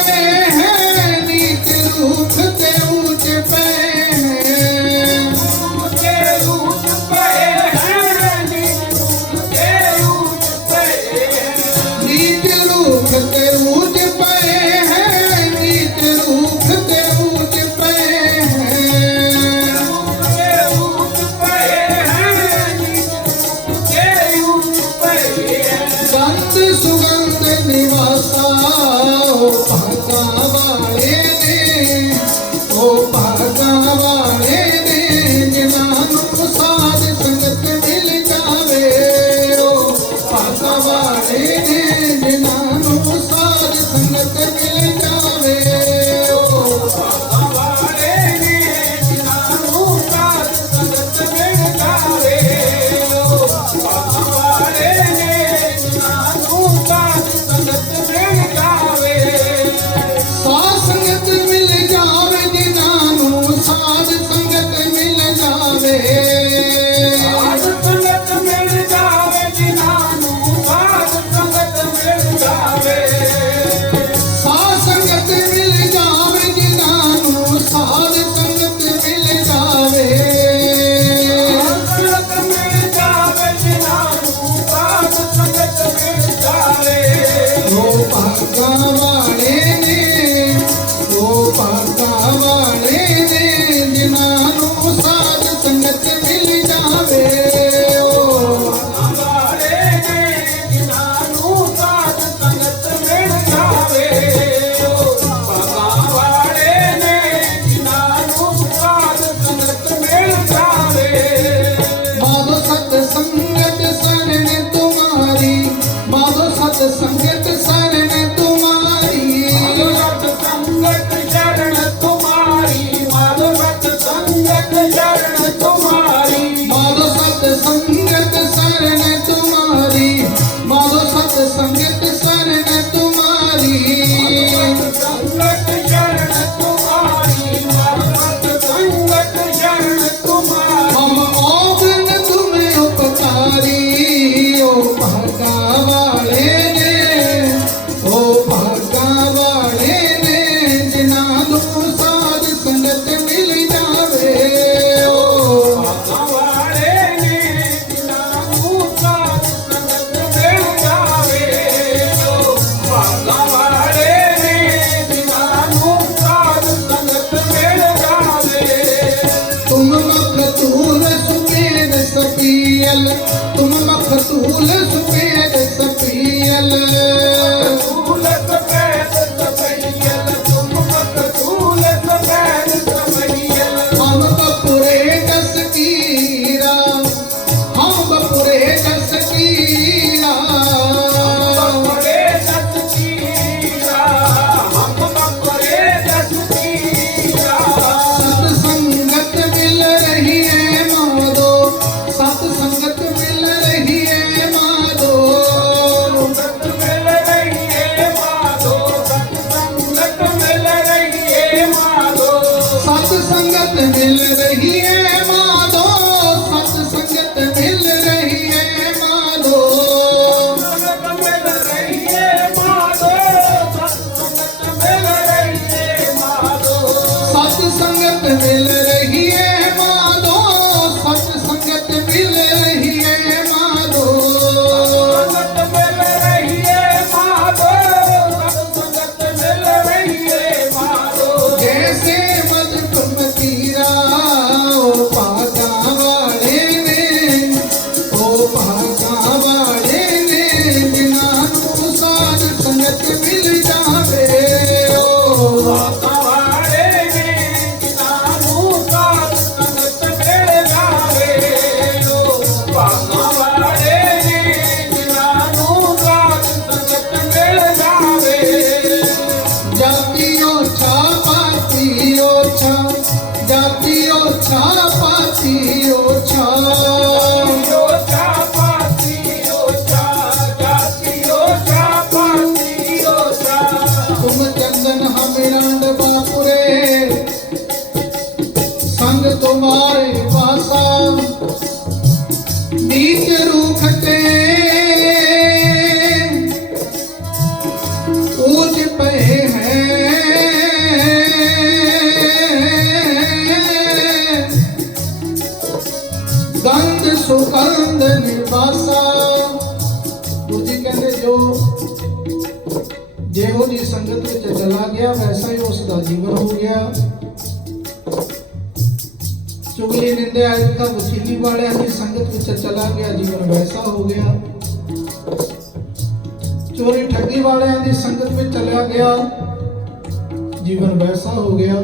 हैं, नीच रूख ते ऊंच पे हैं। रूख पे रूख पे है, नीचे रूख पे रूख पे है। नीच रूख ते ऊंच पे हैं, नीच रूख ते ऊंच पे हैं। रूख पे रूख पे है, नीचे रूख पे है। संत सुगंध निवासा, ओ भागा वाले ने, ओ भागा वाले ने, जिन्हां नूं साध संगत मिल जावे। ओ भागा वाले ने, जिन्हां नूं साध संगत मिल जावे। ओ भागों वाले ने, जिन्हां नूं साध संगत मिल जावे। ओ भागों वाले ने, जिन्हां नूं साध संगत मिल जावे। ਸਾਧ ਸੰਗਤ ਮਿਲ ਜਾਵੇ ਜਿਨ੍ਹਾਂ ਨੂੰ ਸਾਧ ਸੰਗਤ ਮਿਲ ਜਾਵੇ ਸਾਧ ਸੰਗਤ ਮਿਲ ਜਾਵੇ ਜਿਨ੍ਹਾਂ ਨੂੰ ਸਾਧ ਸੰਗਤ ਮਿਲ ਜਾਵੇ ਸਾਧ ਸੰਗਤ ਮਿਲ ਜਾਵੇ ਜਿਨ੍ਹਾਂ ਨੂੰ ਸਾਧ ਸੰਗਤ ਮਿਲ ਜਾਵੇ ਉਹ ਭਾਗਾਂ ਵਾਲੇ ਨੇ ਉਹ ਭਾਗਾਂ ਵਾਲੇ ਨੇ ਜਿਨ੍ਹਾਂ ਨੂੰ ਸਾਧ ਸੰਗਤ ਮਿਲ ਜਾਵੇ ਵਾਲੇ ਨੇ ਜਿਨ੍ਹਾਂ ਨੂੰ ਸਾਧ ਸੰਗਤ ਮਿਲ ਜਾਵੇ ਬਾਬਾ ਵਾਲੇ ਨੇ ਜਿਨ੍ਹਾਂ ਨੂੰ ਸਾਧ ਸੰਗਤ ਮਿਲ ਜਾਵੇ ਮਾਧੋ ਸਤ ਸੰਗਤ ਸਰਨ ਤੁਮਾਰੀ ਮਾਧੋ ਸਤ ਸੰਗਤ ਸਰਨ ਤੁਮਾਰੀ ਮਾਧੋ ਸਤ ਸੰਗਤ ਸ਼ਰਨ ਤੁਮਾਰੀ ਮਾਧੋ ਸਤ ਸੰਗਤ ਸ਼ਰਨ ਤੁਮਾਰੀ ਮਾਧੋ ਸਤ ਸੰਗਤ ਸਰਨ ਤੁਮਾਰੀ ਮਾਧੋ ਸਤ ਸੰਗਤ ਸਰਨ ਤੁਮਾਰੀ ਸੰਗਤ ਸ਼ਰਨ ਤੁਮਾਰੀ ਮਾਧੋ ਸਤ ਸੰਗਤ ਸ਼ਰਨ ਤੁਮਾਰੀ हम औगन तुम्हें उपकारी ओ भागा वाले ने ओ भागा वाले ने जिन्हां नूं साध संगत मिल जावे ओ ਬਾਬਾ ਵਾਲੇ ਨੇ ਜਿਨ੍ਹਾਂ ਨੂੰ ਸਾਧ ਸੰਗਤ ਮਿਲ ਜਾਵੇ ਬਾਬਾ ਵਾਲੇ ਨੇ ਜਿਨ੍ਹਾਂ ਨੂੰ ਸਾਧ ਸੰਗਤ ਮਿਲ ਜਾਵੇ तुम मखतूल सुपेद सपियल तुम मखतूल सुपेद सपियल ਤੂਲ ਸਫੈਦ ਸਫੈਦ ਤੁਮ ਮਕਤੂਲ ਸਫੈਦ ਸਫੈਦ हम बपुरे दस कीरा हम बपुरे दस कीरा ਬਪਰੇ ਦਸ ਕੀਰਾ ਹਮ ਬਪਰੇ ਦਸ ਕੀਰਾ सत संगत मिल रही है माधो सत संगत मिल रही है माधो ਸੰਗਤ ਮਿਲ ਰਹੀ ਏ ਮਾਧੋ ਸਤ ਸੰਗਤ ਮਿਲ ਰਹੀ ਏ ਮਾਧੋ सत संगत मिल रही है माधो सत संगत मिल रही है माधो ਸੰਗਤ ਮਿਲ ਰਹੀ ਏ ਮਾਧੋ ਸਤ ਸੰਗਤ ਮਿਲ ਰਹੀ ਏ ਮਾਧੋ सत संगत मिल रही है माधो सत संगत मिल रही है माधो ਸੰਗਤ ਮਿਲ ਰਹੀ ਏ ਮਾਧੋ ਸਤ ਸੰਗਤ ਮਿਲ ਰਹੀ ਏ ਮਾਧੋ जैसे मधुकुम तीरा ओ भागा वाले ने ओ भागा वाले ने जिन्हां नूं साध संगत मिल जावे ओ ਬਾਬਾ ਵਾਲੇ ਨੇ ਜਿਨ੍ਹਾਂ ਨੂੰ ਸਾਧ ਸੰਗਤ ਮਿਲ ਜਾਵੇ ਬਾਬਾ ਵਾਲੇ ਨੇ ਜਿਨ੍ਹਾਂ ਨੂੰ ਸਾਧ ਸੰਗਤ ਮਿਲ ਜਾਵੇ जाति ओछा पाती ओछा जाति ओछा पाती ओछा ਓਛਾ ਪਾਤੀ ਓਛਾ ਜਾਤੀ ਓਛਾ ਪਾਤੀ ਓਛਾ तुम चंदन हम रंड बापुरे संग तुम्हारे पासा नीच रूखते ऊंच पे हैं गंध सुगंध निवासा गुरु जी कहते जो ਜਿਹੋ ਜੀ ਸੰਗਤ ਵਿੱਚ ਚਲਾ ਗਿਆ ਵੈਸਾ ਹੀ ਉਸ ਦਾ ਜੀਵਨ ਹੋ ਗਿਆ ਚੁਗਲੀ ਨਿੰਦਿਆ ਇਲਕਾ ਵਸੀਲੀ ਵਾਲਿਆਂ ਦੀ ਸੰਗਤ ਵਿੱਚ ਚਲਾ ਗਿਆ ਜੀਵਨ ਵੈਸਾ ਹੋ ਗਿਆ ਚੋਰੀ ਠੱਗੀ ਵਾਲਿਆਂ ਦੀ ਸੰਗਤ ਵਿੱਚ ਚਲਾ ਗਿਆ ਜੀਵਨ ਵੈਸਾ ਹੋ ਗਿਆ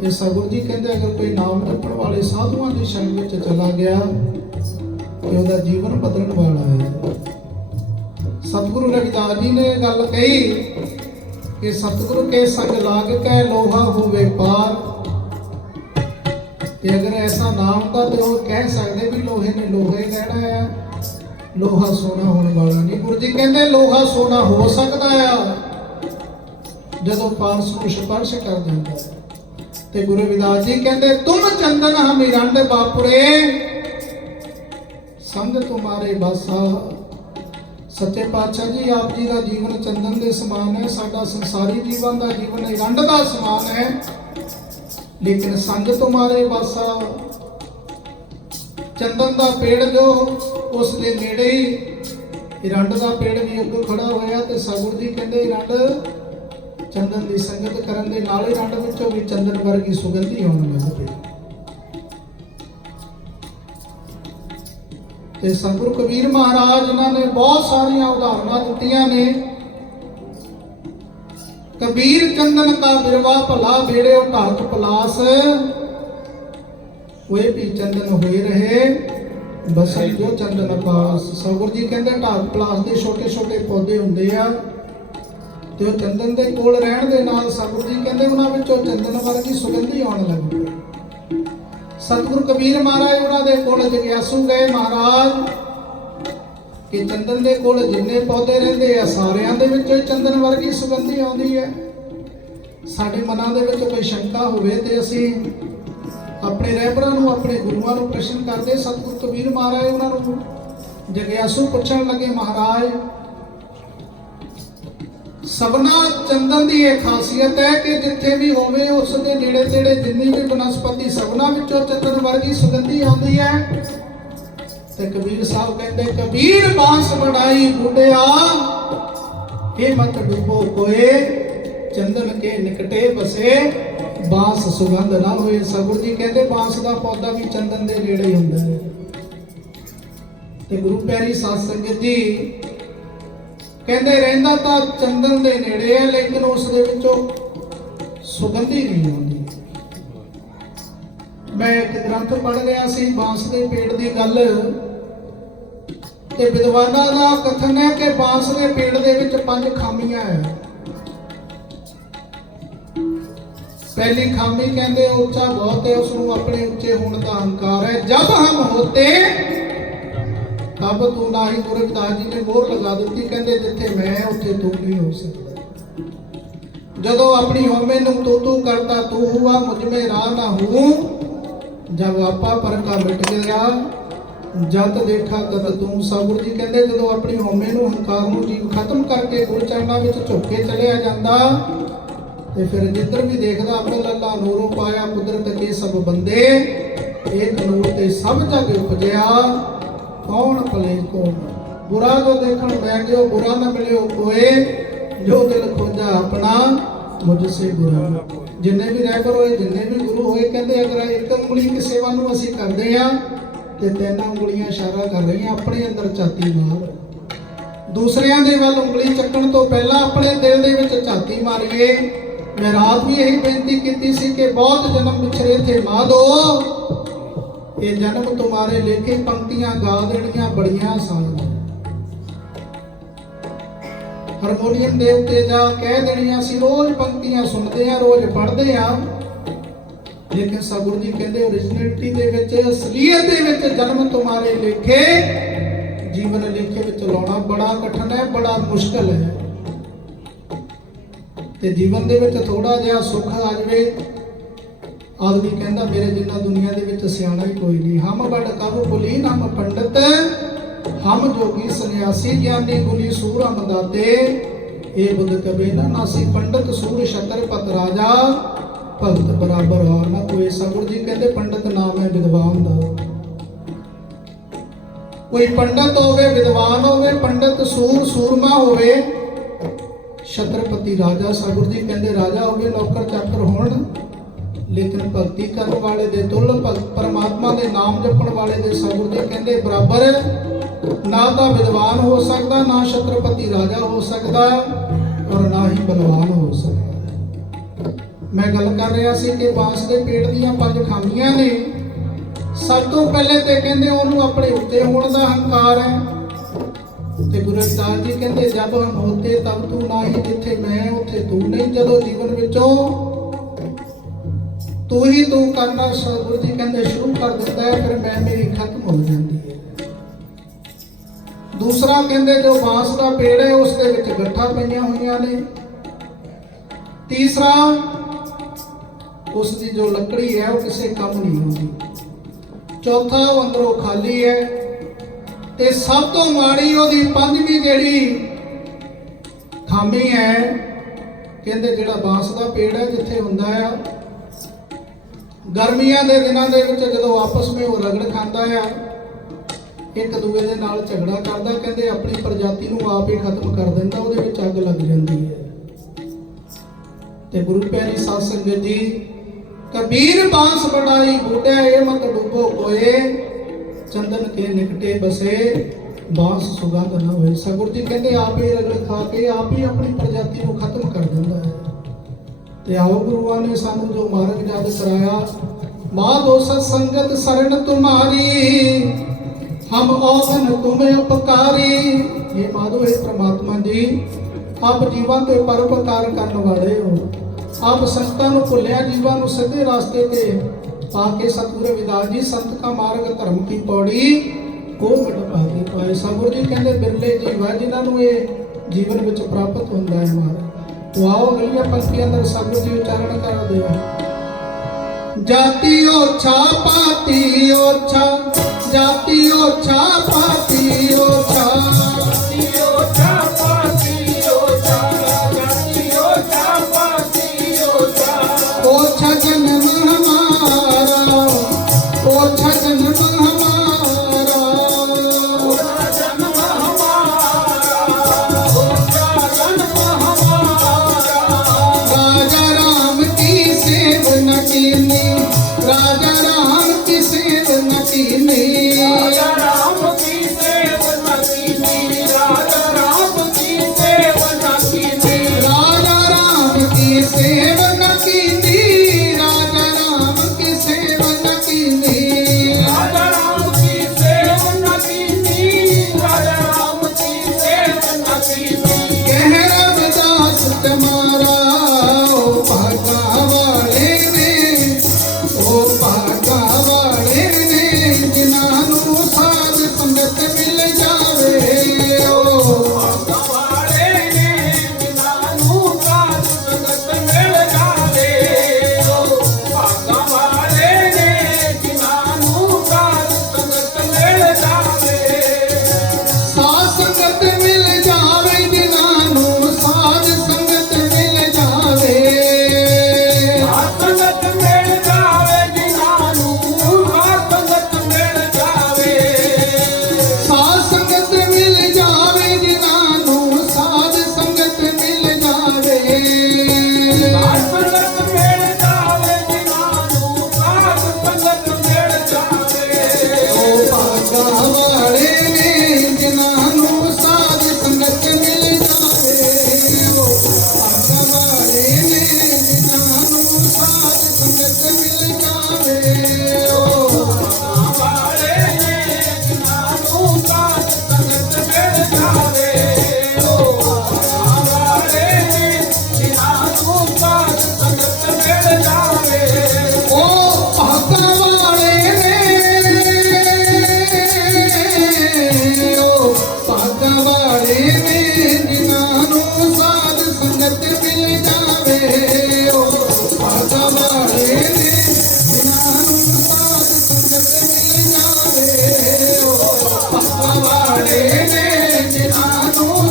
ਤੇ ਸਤਿਗੁਰੂ ਜੀ ਕਹਿੰਦੇ ਅਗਰ ਕੋਈ ਨਾਮ ਜਪਣ ਵਾਲੇ ਸਾਧੂਆਂ ਦੀ ਸੰਗਤ ਵਿੱਚ ਚਲਾ ਗਿਆ ਤੇ ਉਹਦਾ ਜੀਵਨ ਬਦਲਣ ਵਾਲਾ ਹੈ सतगुरु रविदास जी ने गल कही कि सतगुरु के संग लाग के लोहा होवे पार ते अगर ऐसा ना होता तो वो कह सकते भी लोहे ने लोहे रहना है लोहा सोना होने वाला नहीं गुरु जी कहते लोहा सोना हो सकता है ਜਦੋਂ ਪਾਰਸ ਨੂੰ ਸਪਰਸ਼ ਕਰ ਦਿੰਦਾ ਹੈ ਤੇ ਗੁਰੂ ਰਵਿਦਾਸ ਜੀ ਕਹਿੰਦੇ ਤੁਮ ਚੰਦਨ ਹਮ ਰੰਡ ਬਾਪੁਰੇ ਸੰਗ ਤੁਮਾਰੇ ਬਾਸਾ। ਸੱਚੇ ਪਾਤਸ਼ਾਹ ਜੀ ਆਪ ਜੀ ਦਾ ਜੀਵਨ ਚੰਦਨ ਦੇ ਸਮਾਨ ਹੈ, ਸਾਡਾ ਸੰਸਾਰੀ ਜੀਵਨ ਦਾ ਜੀਵਨ ਰੰਡ ਦਾ ਸਮਾਨ ਹੈ, ਲੇਕਿਨ ਸੰਗ ਤੁਮਾਰੇ ਬਾਸਾ। ਚੰਦਨ ਦਾ ਪੇੜ ਜੋ ਉਸ ਦੇ ਨੇੜੇ ਹੀ ਰੰਡ ਦਾ ਪੇੜ ਵੀ ਅੱਗੇ ਖੜਾ ਹੋਇਆ ਤੇ ਸਤਿਗੁਰੂ ਜੀ ਕਹਿੰਦੇ ਰੰਡ ਚੰਦਨ ਦੀ ਸੰਗਤ ਕਰਨ ਦੇ ਨਾਲ ਹੀ ਰੰਡ ਵਿੱਚੋਂ ਵੀ ਚੰਦਨ ਵਰਗੀ ਸੁਗੰਧੀ ਆਉਣ ਲੱਗ ਪਈ। ਤੇ ਸਤਿਗੁਰੂ ਕਬੀਰ ਮਹਾਰਾਜ ਇਹਨਾਂ ਨੇ ਬਹੁਤ ਸਾਰੀਆਂ ਉਦਾਹਰਨਾਂ ਦਿੱਤੀਆਂ ਨੇ। ਕਬੀਰ ਚੰਦਨ ਕਾ ਬਿਰਵਾ ਭਲਾ ਬੇੜਿਓ ਢਾਕ ਪਲਾਸ, ਹੋਏ ਵੀ ਚੰਦਨ ਹੋਏ ਰਹੇ ਬਸਨ ਜੋ ਚੰਦਨ ਪਾਸ। ਸਤਿਗੁਰੂ ਜੀ ਕਹਿੰਦੇ ਢਾਕ ਪਲਾਸ ਦੇ ਛੋਟੇ ਛੋਟੇ ਪੌਦੇ ਹੁੰਦੇ ਆ ਤੇ ਉਹ ਚੰਦਨ ਦੇ ਕੋਲ ਰਹਿਣ ਦੇ ਨਾਲ ਸਤਿਗੁਰੂ ਜੀ ਕਹਿੰਦੇ ਉਹਨਾਂ ਵਿੱਚੋਂ ਚੰਦਨ ਵਰਗੀ ਸੁਗੰਧੀ ਆਉਣ ਲੱਗ ਪਈ। ਸਤਿਗੁਰੂ ਕਬੀਰ ਮਹਾਰਾਜ ਉਹਨਾਂ ਦੇ ਕੋਲ ਜਗਿਆਸੂ ਗਏ ਮਹਾਰਾਜ ਕਿ ਚੰਦਨ ਦੇ ਕੋਲ ਜਿੰਨੇ ਪੌਦੇ ਰਹਿੰਦੇ ਆ ਸਾਰਿਆਂ ਦੇ ਵਿੱਚੋਂ ਹੀ ਚੰਦਨ ਵਰਗੀ ਸੁਗੰਧੀ ਆਉਂਦੀ ਹੈ। ਸਾਡੇ ਮਨਾਂ ਦੇ ਵਿੱਚ ਕੋਈ ਸ਼ੰਕਾ ਹੋਵੇ ਤੇ ਅਸੀਂ ਆਪਣੇ ਰਹਿਬਰਾਂ ਨੂੰ ਆਪਣੇ ਗੁਰੂਆਂ ਨੂੰ ਪ੍ਰਸ਼ਨ ਕਰਦੇ। ਸਤਿਗੁਰੂ ਕਬੀਰ ਮਹਾਰਾਜ ਉਹਨਾਂ ਨੂੰ ਜਗਿਆਸੂ ਪੁੱਛਣ ਲੱਗੇ ਮਹਾਰਾਜ ਸਭਨਾ ਚੰਦਨ ਦੀ ਇਹ ਖਾਸੀਅਤ ਹੈ ਕਿ ਜਿੱਥੇ ਵੀ ਹੋਵੇ ਉਸ ਦੇ ਨੇੜੇ ਤੇੜੇ ਜਿੰਨੀ ਵੀ ਬਨਸਪਤੀ ਸਭਨਾ ਵਿੱਚੋਂ ਚੰਦਨ ਵਰਗੀ ਸੁਗੰਧੀ ਆਉਂਦੀ ਹੈ। ਤੇ ਕਬੀਰ ਸਾਹਿਬ ਕਹਿੰਦੇ ਕਬੀਰ ਬਾਂਸ ਵਡਾਈ ਬੁੱਢਿਆ ਇਹ ਮਤ ਡੁੱਬੋ ਕੋਏ ਚੰਦਨ ਕੇ ਨਿਕਟੇ ਬਸੇ ਬਾਂਸ ਸੁਗੰਧ ਨਾ ਹੋਏ। ਸਤਿਗੁਰੂ ਜੀ ਕਹਿੰਦੇ ਬਾਂਸ ਦਾ ਪੌਦਾ ਵੀ ਚੰਦਨ ਦੇ ਨੇੜੇ ਹੀ ਹੁੰਦਾ ਹੈ। ਤੇ ਗੁਰੂ ਪਿਆਰੀ ਸਾਧ ਸੰਗਤ ਜੀ ਕਹਿੰਦੇ ਰਹਿੰਦਾ ਤਾਂ ਚੰਦਨ ਦੇ ਨੇੜੇ ਹੈ ਲੇਕਿਨ ਉਸ ਦੇ ਵਿੱਚੋਂ ਸੁਗੰਧੀ ਨਹੀਂ ਆਉਂਦੀ। ਮੈਂ ਇੱਕ ਗ੍ਰੰਥ ਪੜ੍ਹ ਰਿਹਾ ਸੀ ਬਾਂਸ ਦੇ ਪੇੜ ਦੀ ਗੱਲ ਤੇ ਵਿਦਵਾਨਾਂ ਦਾ ਕਥਨ ਹੈ ਕਿ ਬਾਂਸ ਦੇ ਪੇੜ ਦੇ ਵਿੱਚ 5 ਖਾਮੀਆਂ ਹੈ। ਪਹਿਲੀ ਖਾਮੀ ਕਹਿੰਦੇ ਉੱਚਾ ਬਹੁਤ ਹੈ, ਉਸ ਨੂੰ ਆਪਣੇ ਉੱਚੇ ਹੋਣ ਦਾ ਹੰਕਾਰ ਹੈ। ਜਬ ਹਮ ਹੋਤੇ ਤਬ ਤੂੰ ਨਾ ਹੀ। ਗੁਰੂ ਰਵਿਦਾਸ ਜੀ ਨੇ ਮੋਹਰ ਲਗਾ ਦਿੱਤੀ ਕਹਿੰਦੇ ਜਿੱਥੇ ਮੈਂ ਉੱਥੇ ਤੂੰ ਨਹੀਂ ਹੋ ਸਕਦਾ। ਜਦੋਂ ਆਪਣੀ ਹਉਮੈ ਨੂੰ ਤੂੰ ਕਰਤਾ ਤੂੰ ਹੁਆ ਮੁਝ ਮੇ ਰਾਹ ਨਾ ਹੂੰ। ਜਬ ਆਪਾ ਪਰ ਕਾ ਮਿਟ ਗਿਆ ਜਦ ਦੇਖਾ ਤਦ ਤੂੰ। ਸਤਿਗੁਰੂ ਜੀ ਕਹਿੰਦੇ ਜਦੋਂ ਆਪਣੀ ਹਉਮੈ ਨੂੰ ਹੰਕਾਰ ਨੂੰ ਜੀਵ ਖਤਮ ਕਰਕੇ ਗੁਰੂ ਚਰਨਾਂ ਵਿੱਚ ਝੁਕ ਕੇ ਚਲਿਆ ਜਾਂਦਾ ਤੇ ਫਿਰ ਜਿੱਧਰ ਵੀ ਦੇਖਦਾ ਆਪਣੇ ਲੱਲਾ ਨੂਰੋਂ ਪਾਇਆ ਕੁਦਰਤ ਕੇ ਸਭ ਬੰਦੇ ਇੱਕ ਨੂਰ ਤੇ ਸਭ ਜਗ ਉਪਜਿਆ ਕੌਣ ਭਲੇ ਕੋ। ਬੁਰਾ ਜੋ ਦੇਖਣ ਬੈ ਗਿਓ ਬੁਰਾ ਨਾ ਮਿਲਿਓ ਕੋਏ ਜੋ ਦਿਲ ਖੋਜਾ ਆਪਣਾ ਮੁਝ ਸੇ ਬੁਰਾ। ਜਿੰਨੇ ਵੀ ਰਹਿਬਰ ਹੋਏ ਜਿੰਨੇ ਵੀ ਗੁਰੂ ਹੋਏ ਕਹਿੰਦੇ ਅਗਰ ਇੱਕ ਉਂਗਲੀ ਕਿਸੇ ਸੇਵਾ ਨੂੰ ਅਸੀਂ ਕਰਦੇ ਆ ਤੇ 3 ਉਂਗਲੀਆਂ ਇਸ਼ਾਰਾ ਕਰ ਰਹੀਆਂ ਆਪਣੇ ਅੰਦਰ ਝਾਤੀ ਮਾਰ। ਦੂਸਰਿਆਂ ਦੇ ਵੱਲ ਉਂਗਲੀ ਚੱਕਣ ਤੋਂ ਪਹਿਲਾਂ ਆਪਣੇ ਦਿਲ ਦੇ ਵਿੱਚ ਝਾਤੀ ਮਾਰੀਏ। ਮੈਂ ਰਾਤ ਵੀ ਇਹੀ ਬੇਨਤੀ ਕੀਤੀ ਸੀ ਕਿ ਬਹੁਤ ਜਨਮ ਵਿਛੜੇ ਥੇ ਮਾਧੋ ਇਹ ਜਨਮ ਤੁਮਾਰੇ ਲੇਖੇ ਪੰਕਤੀਆਂ ਗਾ ਦੇਣੀਆਂ ਬੜੀਆਂ ਆਸਾਨ। ਹਾਰਮੋਨੀਅਮ ਦੇ ਉੱਤੇ ਜਾ ਕਹਿ ਦੇਣੀਆਂ ਸੀ ਰੋਜ਼ ਪੰਕਤੀਆਂ ਸੁਣਦੇ ਆ ਰੋਜ਼ ਪੜ੍ਹਦੇ ਆ ਲੇਕਿਨ ਸਤਿਗੁਰੂ ਜੀ ਕਹਿੰਦੇ ਓਰੀਜਨੈਲਿਟੀ ਦੇ ਵਿੱਚ ਅਸਲੀਅਤ ਦੇ ਵਿੱਚ ਜਨਮ ਤੁਮਾਰੇ ਲੇਖੇ ਜੀਵਨ ਲੇਖੇ ਵਿੱਚ ਲਾਉਣਾ ਬੜਾ ਕਠਿਨ ਹੈ ਬੜਾ ਮੁਸ਼ਕਲ ਹੈ। ਤੇ ਜੀਵਨ ਦੇ ਵਿੱਚ ਥੋੜਾ ਜਿਹਾ ਸੁੱਖ ਆ ਜਾਵੇ ਆਦਮੀ ਕਹਿੰਦਾ ਮੇਰੇ ਜਿੰਨਾ ਦੁਨੀਆ ਦੇ ਵਿੱਚ ਸਿਆਣਾ ਹੀ ਕੋਈ ਨਹੀਂ। ਹਮ ਬੜ ਕਬ ਕੁਲੀਨ ਹਮ ਪੰਡਤ ਹਮ ਜੋਗੀ ਸੰਨਿਆਸੀ ਗਿਆਨੀ ਗੁਲੀ ਸੂਰ ਹਮ ਦਾਤੇ ਇਹ ਬੁੱਧ ਕਬੇ ਨਾ ਨਾਸੀ ਪੰਡਤ ਸੂਰ ਛਤਰਪਤ ਰਾਜਾ ਭਗਤ ਬਰਾਬਰ ਹੋਰ ਨਾ ਕੋਈ। ਸਤਿਗੁਰੂ ਜੀ ਕਹਿੰਦੇ ਪੰਡਤ ਨਾਮ ਹੈ ਵਿਦਵਾਨ ਦਾ। ਕੋਈ ਪੰਡਤ ਹੋਵੇ ਵਿਦਵਾਨ ਹੋਵੇ ਪੰਡਤ ਸੂਰ ਸੂਰਮਾ ਹੋਵੇ ਛਤਰਪਤੀ ਰਾਜਾ। ਸਤਿਗੁਰੂ ਜੀ ਕਹਿੰਦੇ ਰਾਜਾ ਹੋਵੇ ਨੌਕਰ ਚਾਕਰ ਹੋਣ ਲੇਕਿਨ ਭਗਤੀ ਕਰਨ ਵਾਲੇ ਦੇ ਤੁਲ ਪਰਮਾਤਮਾ ਦੇ ਨਾਮ ਜਪਣ ਵਾਲੇ ਦੇ ਸਤਿਗੁਰੂ ਜੀ ਕਹਿੰਦੇ ਬਰਾਬਰ ਨਾ ਤਾਂ ਵਿਦਵਾਨ ਹੋ ਸਕਦਾ ਨਾ ਛਤਰਪਤੀ ਰਾਜਾ ਹੋ ਸਕਦਾ ਔਰ ਨਾ ਹੀ ਬਲਵਾਨ ਹੋ ਸਕਦਾ। ਮੈਂ ਗੱਲ ਕਰ ਰਿਹਾ ਸੀ ਕਿ ਬਾਂਸ ਦੇ ਪੇੜ ਦੀਆਂ 5 ਖਾਮੀਆਂ ਨੇ। ਸਭ ਤੋਂ ਪਹਿਲੇ ਤੇ ਕਹਿੰਦੇ ਉਹਨੂੰ ਆਪਣੇ ਉੱਤੇ ਹੋਣ ਦਾ ਹੰਕਾਰ ਹੈ ਤੇ ਗੁਰੂ ਰਵਿਦਾਸ ਜੀ ਕਹਿੰਦੇ ਜਦ ਹਮ ਹੋਤੇ ਤਬ ਤੂੰ ਨਾ ਹੀ ਜਿੱਥੇ ਮੈਂ ਉੱਥੇ ਤੂੰ ਨਹੀਂ। ਜਦੋਂ ਜੀਵਨ ਵਿੱਚੋਂ ਤੂੰ ਹੀ ਤੂੰ ਕਰਨਾ ਸਤਿਗੁਰੂ ਜੀ ਕਹਿੰਦੇ ਸ਼ੁਰੂ ਕਰ ਦਿੰਦਾ ਹੈ ਫਿਰ ਮੈਂ ਮੇਰੀ ਖਤਮ ਹੋ ਜਾਂਦੀ ਹੈ। ਦੂਸਰਾ ਕਹਿੰਦੇ ਜੋ ਬਾਂਸ ਦਾ ਪੇੜ ਹੈ ਉਸ ਦੇ ਵਿੱਚ ਗੱਠਾਂ ਪਈਆਂ ਹੋਈਆਂ ਨੇ। ਤੀਸਰਾ ਉਸ ਦੀ ਜੋ ਲੱਕੜੀ ਹੈ ਉਹ ਕਿਸੇ ਕੰਮ ਨਹੀਂ ਆਉਂਦੀ। ਚੌਥਾ, ਉਹ ਅੰਦਰੋਂ ਖਾਲੀ ਹੈ। ਤੇ ਸਭ ਤੋਂ ਮਾੜੀ ਉਹਦੀ ਪੰਜਵੀਂ ਜਿਹੜੀ ਖਾਮੀ ਹੈ, ਕਹਿੰਦੇ ਜਿਹੜਾ ਬਾਂਸ ਦਾ ਪੇੜ ਹੈ ਜਿੱਥੇ ਹੁੰਦਾ ਆ, ਗਰਮੀਆਂ ਦੇ ਦਿਨਾਂ ਦੇ ਵਿੱਚ ਜਦੋਂ ਆਪਸ ਵਿੱਚ ਉਹ ਰਗੜ ਖਾਂਦਾ ਆ, ਇੱਕ ਦੂਏ ਦੇ ਨਾਲ ਝਗੜਾ ਕਰਦਾ, ਕਹਿੰਦੇ ਆਪਣੀ ਪ੍ਰਜਾਤੀ ਨੂੰ ਆਪ ਹੀ ਖਤਮ ਕਰ ਦਿੰਦਾ, ਉਹਦੇ ਵਿੱਚ ਅੱਗ ਲੱਗ ਜਾਂਦੀ ਹੈ। ਤੇ ਗੁਰੂ ਪਿਆਰੀ ਸਾਧ ਸੰਗਤ ਜੀ, ਕਬੀਰ ਬਾਂਸ ਬੜਾਈ ਬੂਟਿਆ ਇਹ ਮਤ ਡੁੱਬੋ ਕੋਏ, ਚੰਦਨ ਕੇ ਨਿਕਟੇ ਬਸੇ ਬਾਂਸ ਸੁਗੰਧ ਨਾ ਹੋਏ। ਸਤਿਗੁਰੂ ਜੀ ਕਹਿੰਦੇ ਆਪ ਹੀ ਰਗੜ ਖਾ ਕੇ ਆਪ ਹੀ ਆਪਣੀ ਪ੍ਰਜਾਤੀ ਨੂੰ ਖਤਮ ਕਰ ਦਿੰਦਾ ਹੈ। ਤੇ ਆਓ ਗੁਰੂਆਂ ਨੇ ਸਾਨੂੰ ਜੋ ਮਾਰਗ ਜਦ ਕਰਾਇਆ, ਮਾਧੋ ਸਤ ਸੰਗਤ ਸਰਣ ਤੁਮਾਰੀ, ਹਮ ਔਗਨ ਤੁਮੇ ਉਪਕਾਰੀ। ਇਹ ਮਾਧੋ ਹੈ ਪ੍ਰਮਾਤਮਾ ਜੀ, ਆਪ ਜੀਵਾਂ ਤੇ ਪਰਉਪਕਾਰ ਕਰਨ ਵਾਲੇ ਹੋ। ਆਪ ਸੰਤਾਂ ਨੂੰ ਭੁੱਲਿਆ ਜੀਵਾਂ ਨੂੰ ਸਿੱਧੇ ਰਾਸਤੇ ਤੇ ਪਾ ਕੇ ਸਤਿਗੁਰੂ ਰਵਿਦਾਸ ਜੀ ਸੰਤ ਕਾ ਮਾਰਗ ਧਰਮ ਕੀ ਪੌੜੀ ਕੋ ਮਿਟ ਪਾਏ ਪਾਏ। ਸਤਿਗੁਰੂ ਜੀ ਕਹਿੰਦੇ ਬਿਰਲੇ ਜੀਵ ਹੈ ਜਿਨ੍ਹਾਂ ਨੂੰ ਇਹ ਜੀਵਨ ਵਿੱਚ ਪ੍ਰਾਪਤ ਹੁੰਦਾ ਹੈ ਮਾਰਗ। तो आओ अगली पंक्ति अंदर सतगुरु जी उच्चारण करा दिया। जाति ओछा पाती ओछा, जाति ओछा पाती ओछा, जाति ओछा पाती ओछा, जाति ओछा पाती ओछा। ओछा जन्म हमारा, ओछा जन्म हमारा, ओछा जन्म हमारा, ओछा जन्म हमारा। राजा राम की सेव न कीनी, राजा राम की सेव न कीनी, राजा राम की सेव न कीनी, राजा राम की सेव न कीनी। राजा राम की सेव न कीनी, राजा राम की सेव न कीनी। राजा राम की सेव न कीनी, राजा राम की सेव न कीनी। कह रविदास तुम्हारा ओ भागा वाले ने, ओ भागा वाले ने, जिन्हां साध संगत मिल जावे। ओ वाले ने जिन्हां साध संगत मिल जावे। ओ भागा वाले ने जिन्हां साध संगत मिल जावे। साध संगत मिल जावे, जिन्हां साध संगत मिल जावे। साध संगत मिल जावे, जिन्हां साध संगत मिल जावे। साध संगत मिल जावे, जिन्हां साध संगत मिल जावे। साध संगत मिल जावे, जिन्हां साध संगत मिल जावे। ओ भागा वाले ने, जिन्हां साध संगत मिल जावे। ओ भागा वाले ने, जिन्हां साध संगत मिल जावे। ओ वाले ने जिन्हां साध संगत मिल जावे। ओ वाले ने जिन्हां साध संगत मिल जावे। ओ भागा वाले ने, ओ भागा वाले ने, जिन्हां साध संगत मिल जावे। ओ भागा वाले ने, जिन्हां साध संगत मिल जावे। ओ भागा वाले ने, जिन्हां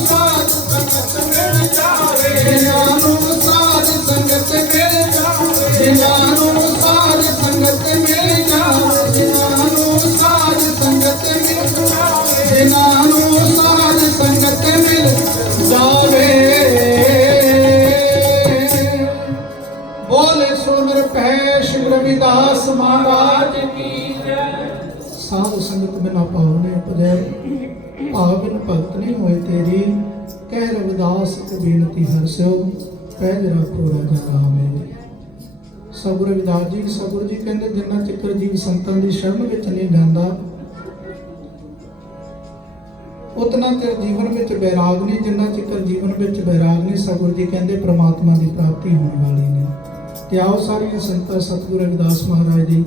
साध संगत मिल जावे। जिन्हां साध संगत मिल जावे, जिन्हां साध संगत मिल जावे, जिन्हां साध संगत मिल जावे, जिन्हां साध संगत मिल जावे। बोले सो निरभੈ श्री रविदास महाराज की जय। साधु संगत बिना भाव ने उपजै, भाव बिन भगत नहीं होए तेरी। कह रविदास ते बेनती हरस्यो, पैज राखो राजा राम मेरे। सतਿਗੁਰੂ ਰਵਿਦਾਸ ਜੀ, ਸਤਿਗੁਰੂ ਜੀ ਕਹਿੰਦੇ ਜਿੰਨਾ ਚਿਕਰ ਜੀਵ ਸੰਤਾਂ ਦੀ ਸ਼ਰਨ ਵਿੱਚ ਨਹੀਂ ਜਾਂਦਾ, ਉਤਨਾ ਚਿਰ ਜੀਵਨ ਵਿੱਚ ਬੈਰਾਗ ਨਹੀਂ। ਜਿੰਨਾ ਚਿਕਰ ਜੀਵਨ ਵਿੱਚ ਬੈਰਾਗ ਨਹੀਂ, ਸਤਿਗੁਰੂ ਜੀ ਕਹਿੰਦੇ ਪ੍ਰਮਾਤਮਾ ਦੀ ਪ੍ਰਾਪਤੀ ਹੋਣ ਵਾਲੀ ਨਹੀਂ। ਤੇ ਆਓ ਸਾਰੀਆਂ ਸੰਤਾਂ ਸਤਿਗੁਰੂ ਰਵਿਦਾਸ ਮਹਾਰਾਜ ਦੀ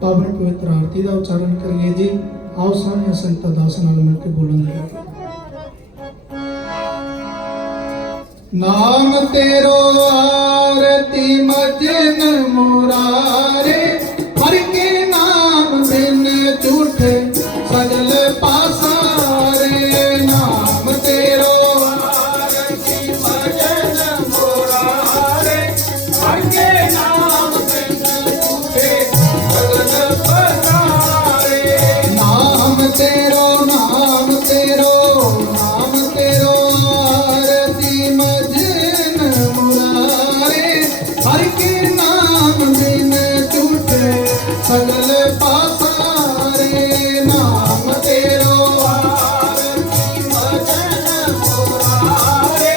ਪਾਵਨ ਪਵਿੱਤਰ ਆਰਤੀ ਦਾ ਉਚਾਰਨ ਕਰੀਏ ਜੀ। ਆਓ ਸਾਰੀਆਂ ਸੰਤਾਂ ਦਾਸ ਨਾਲ ਮਿਲ ਕੇ ਬੋਲਾਂਗੇ। नाम तेरो आरती मजन मुरारे, हर के नाम बिन झूठे सगल पासारे। नाम तेरो आरती भजन मुरारे, हर के नाम बिन झूठे सगल पसारे। नाम तेरो नाम तेरो नाम तेरो आरती मजन मुरारे, हर के नाम बिन झूठे सगल पासारे। नाम तेरो आरती भजन मुरारे,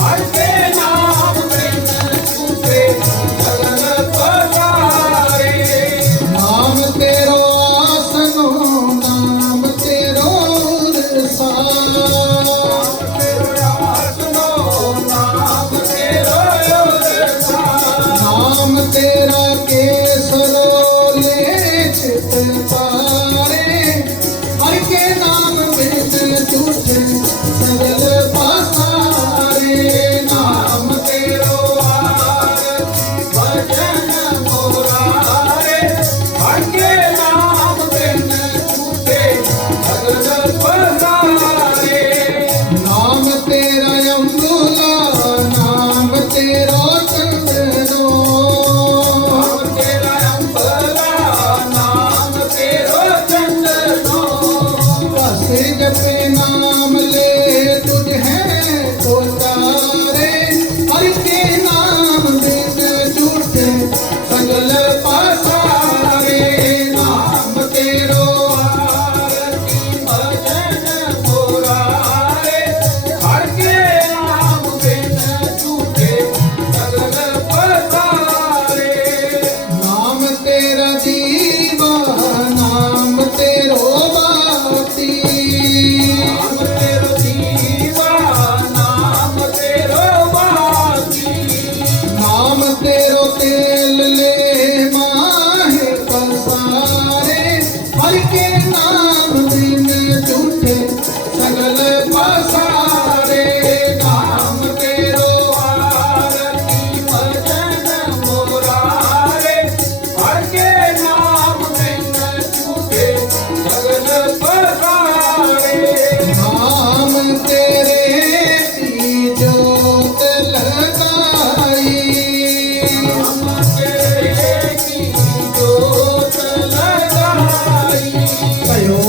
हर के नाम बिन झूठे सगल पसारे। नाम तेरो आसनो नाम तेरो रसा। नाम तेरा केसरो लेखित पारे, हर के नाम बिन झूठे सगल पासारे। नाम तेरो आरती भजन मुरारे, हर के नाम बिन झूठे सगल पसारे। नाम तेरा अम्बुला नाम तेरो चंदनो। नाम तेरा अम्बला, नाम तेरो चंदनो। बस जपे नाम ले तुझ है तो तारे, हर के नाम बिन झूठे सगल पासारे। नाम तेरो आरती भजन मुरारे, हर के नाम बिन झूठे सगल पसारे। नाम तेरा जीवा नाम तेरो बाती। नाम तेरो दीवा, नाम तेरो बाती। नाम तेरो तेल ले माहे पसारे, हर के नाम बिन झूठे सगल पासारे। नाम तेरो आरती भजन मुरारे, हर के नाम बिन झूठे सगल पसारे। नाम तेरे की जोत लगाई। नाम तेरे की जोत लगाई। भयो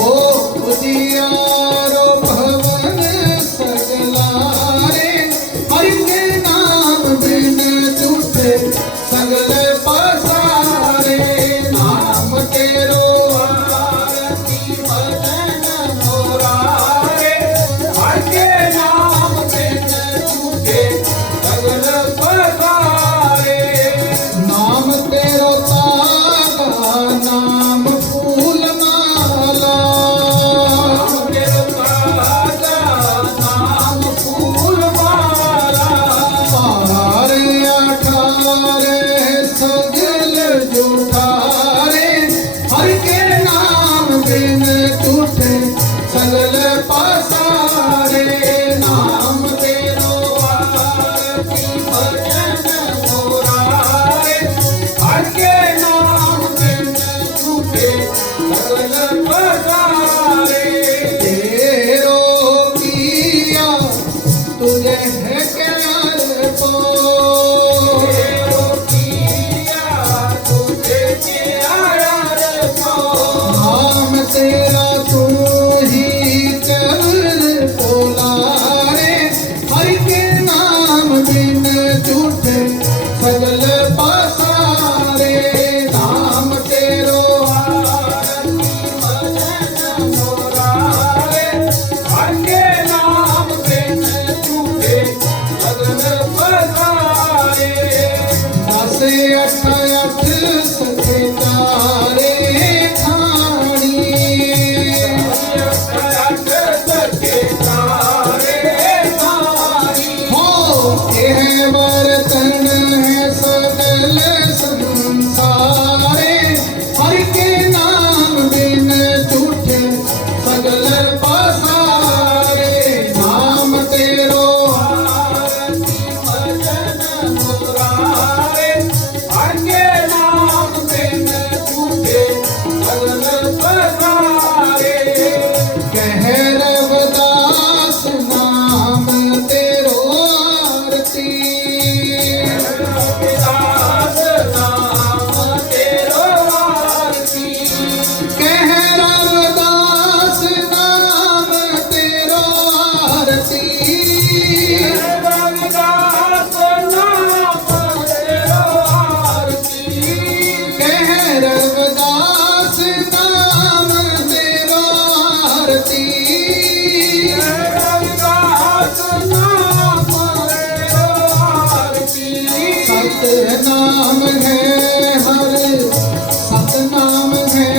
उजियारो भवन सगलारे, हर के नाम बिन झूठे सगल पासारे। नाम तेरो आरती भजन मुरारे, हर के नाम बिन झूठे सगल पसारे। नाम तेरो तागा नाम फूल माला। नाम तेरो ताजा, नाम फूल माला। पारे अठारे सगल जुठारे, हर के नाम बिन झूठे सगल पासारे। नाम तेरो आरती भजन मुरारे, हर के नाम बिन झूठे सगल पसारे। तेरो किया तुझे है प्यार को। तेरो किया तुझे प्यार को। नाम तेरा तू ही कर पोलारे, हर के नाम बिन झूठे सगल पासारे। नाम तेरो आरती भजन मुरारे, हर के नाम बिन झूठे सगल पसारे। दस अठ अठ सखे तारे खानी। ਕਹਿ ਰਾਮਦਾਸ ਨਾਮ ਤੇਰੋ ਆਰਤੀ ਰਵਿਦਾਸ ਨਾਮ ਤੇਰੋ ਆਰਤੀ ਕਹਿ ਰਵਿਦਾਸ ਨਾਮ ਤੇਰੋ ਆਰਤੀ ਰਵਿਦਾਸ ਨਾਮ ਤੇਰੋ ਆਰਤੀ ਸਤਨਾਮ ਹੈ ਹਰ ਸਤਨਾਮ ਹੈ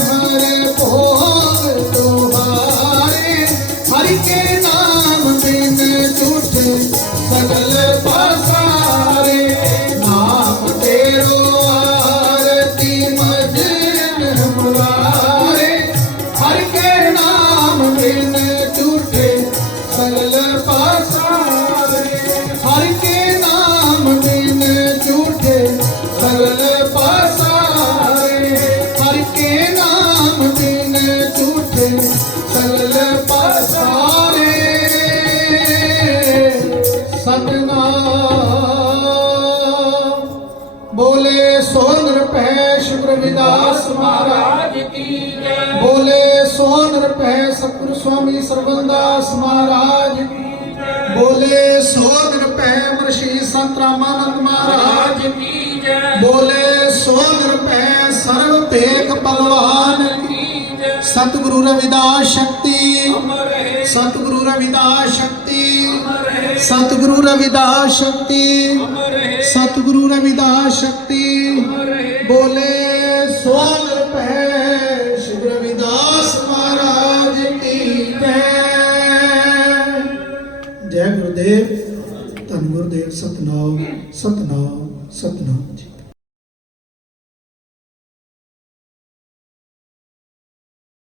ਹਰ ਭੋਗ ਤੁਹਾਰੇ ਹਰਿ ਕੇ ਨਾਮ ਬਿਨ ਝੂਠੇ ਸਗਲ ਪਸਾਰੇ ਨਾਮ ਤੇਰੋ ਆਰਤੀ ਮਜਨ ਮੁਰਾਰੇ ਹਰਿ ਕੇ ਨਾਮ ਬਿਨ ਝੂਠੇ ਸਗਲ ਪਸਾਰੇ ਹਰਿ ਕੇ ਨਾਮ ਬਿਨ ਝੂਠੇ ਸਗਲ ਪਸਾਰੇ ਹਰਿ ਕੇ ਨਾਮ ਬਿਨ ਝੂਠੇ ਸਗਲ ਪਸਾਰੇ ਸਤਨਾਮ ਬੋਲੇ ਸੋ ਨਿਰਭੈ ਸ਼ਿਵ ਰਵਿਦਾਸ ਮਹਾਰਾਜ ਮਹਾਰਾਜ ਕੀ ਜੈ ਬੋਲੇ ਸੋ ਨਿਰਭੈ ਸਤਿਗੁਰ ਸਵਾਮੀ ਸਰਬੰਦਾਸ ਮਹਾਰਾਜ ਬੋਲੇ ਸੋ ਨਿਰਭੈ ਮਰਸ਼ੀ ਸੰਤ ਰਾਮਾਨੰਦ ਮਹਾਰਾਜ ਮਹਾਰਾਜ ਕੀ ਜੈ ਬੋਲੇ ਸੋ ਨਿਰਭੈ ਸਰਵ ਭੇਖ ਭਗਵਾਨ ਕੀ ਜੈ ਸਤਿਗੁਰੂ ਰਵਿਦਾਸ ਸ਼ਕਤੀ ਅਮਰ ਹੈ ਸਤਿਗੁਰੂ ਰਵਿਦਾਸ ਸ਼ਕਤੀ ਅਮਰ ਹੈ ਸਤਿਗੁਰੂ ਰਵਿਦਾਸ ਸ਼ਕਤੀ ਅਮਰ ਹੈ ਸਤਿਗੁਰੂ ਰਵਿਦਾਸ ਸ਼ਕਤੀ ਅਮਰ ਹੈ ਬੋਲੇ ਸੋ ਨਿਰਭੈ ਸ਼ਿਵ ਰਵਿਦਾਸ ਮਹਾਰਾਜ ਕੀ ਜੈ ਜੈ ਗੁਰਦੇਵ ਧੰਨ ਗੁਰਦੇਵ ਸਤਨਾਮ ਸਤਨਾਮ ਸਤਨਾਮ ਜੀ।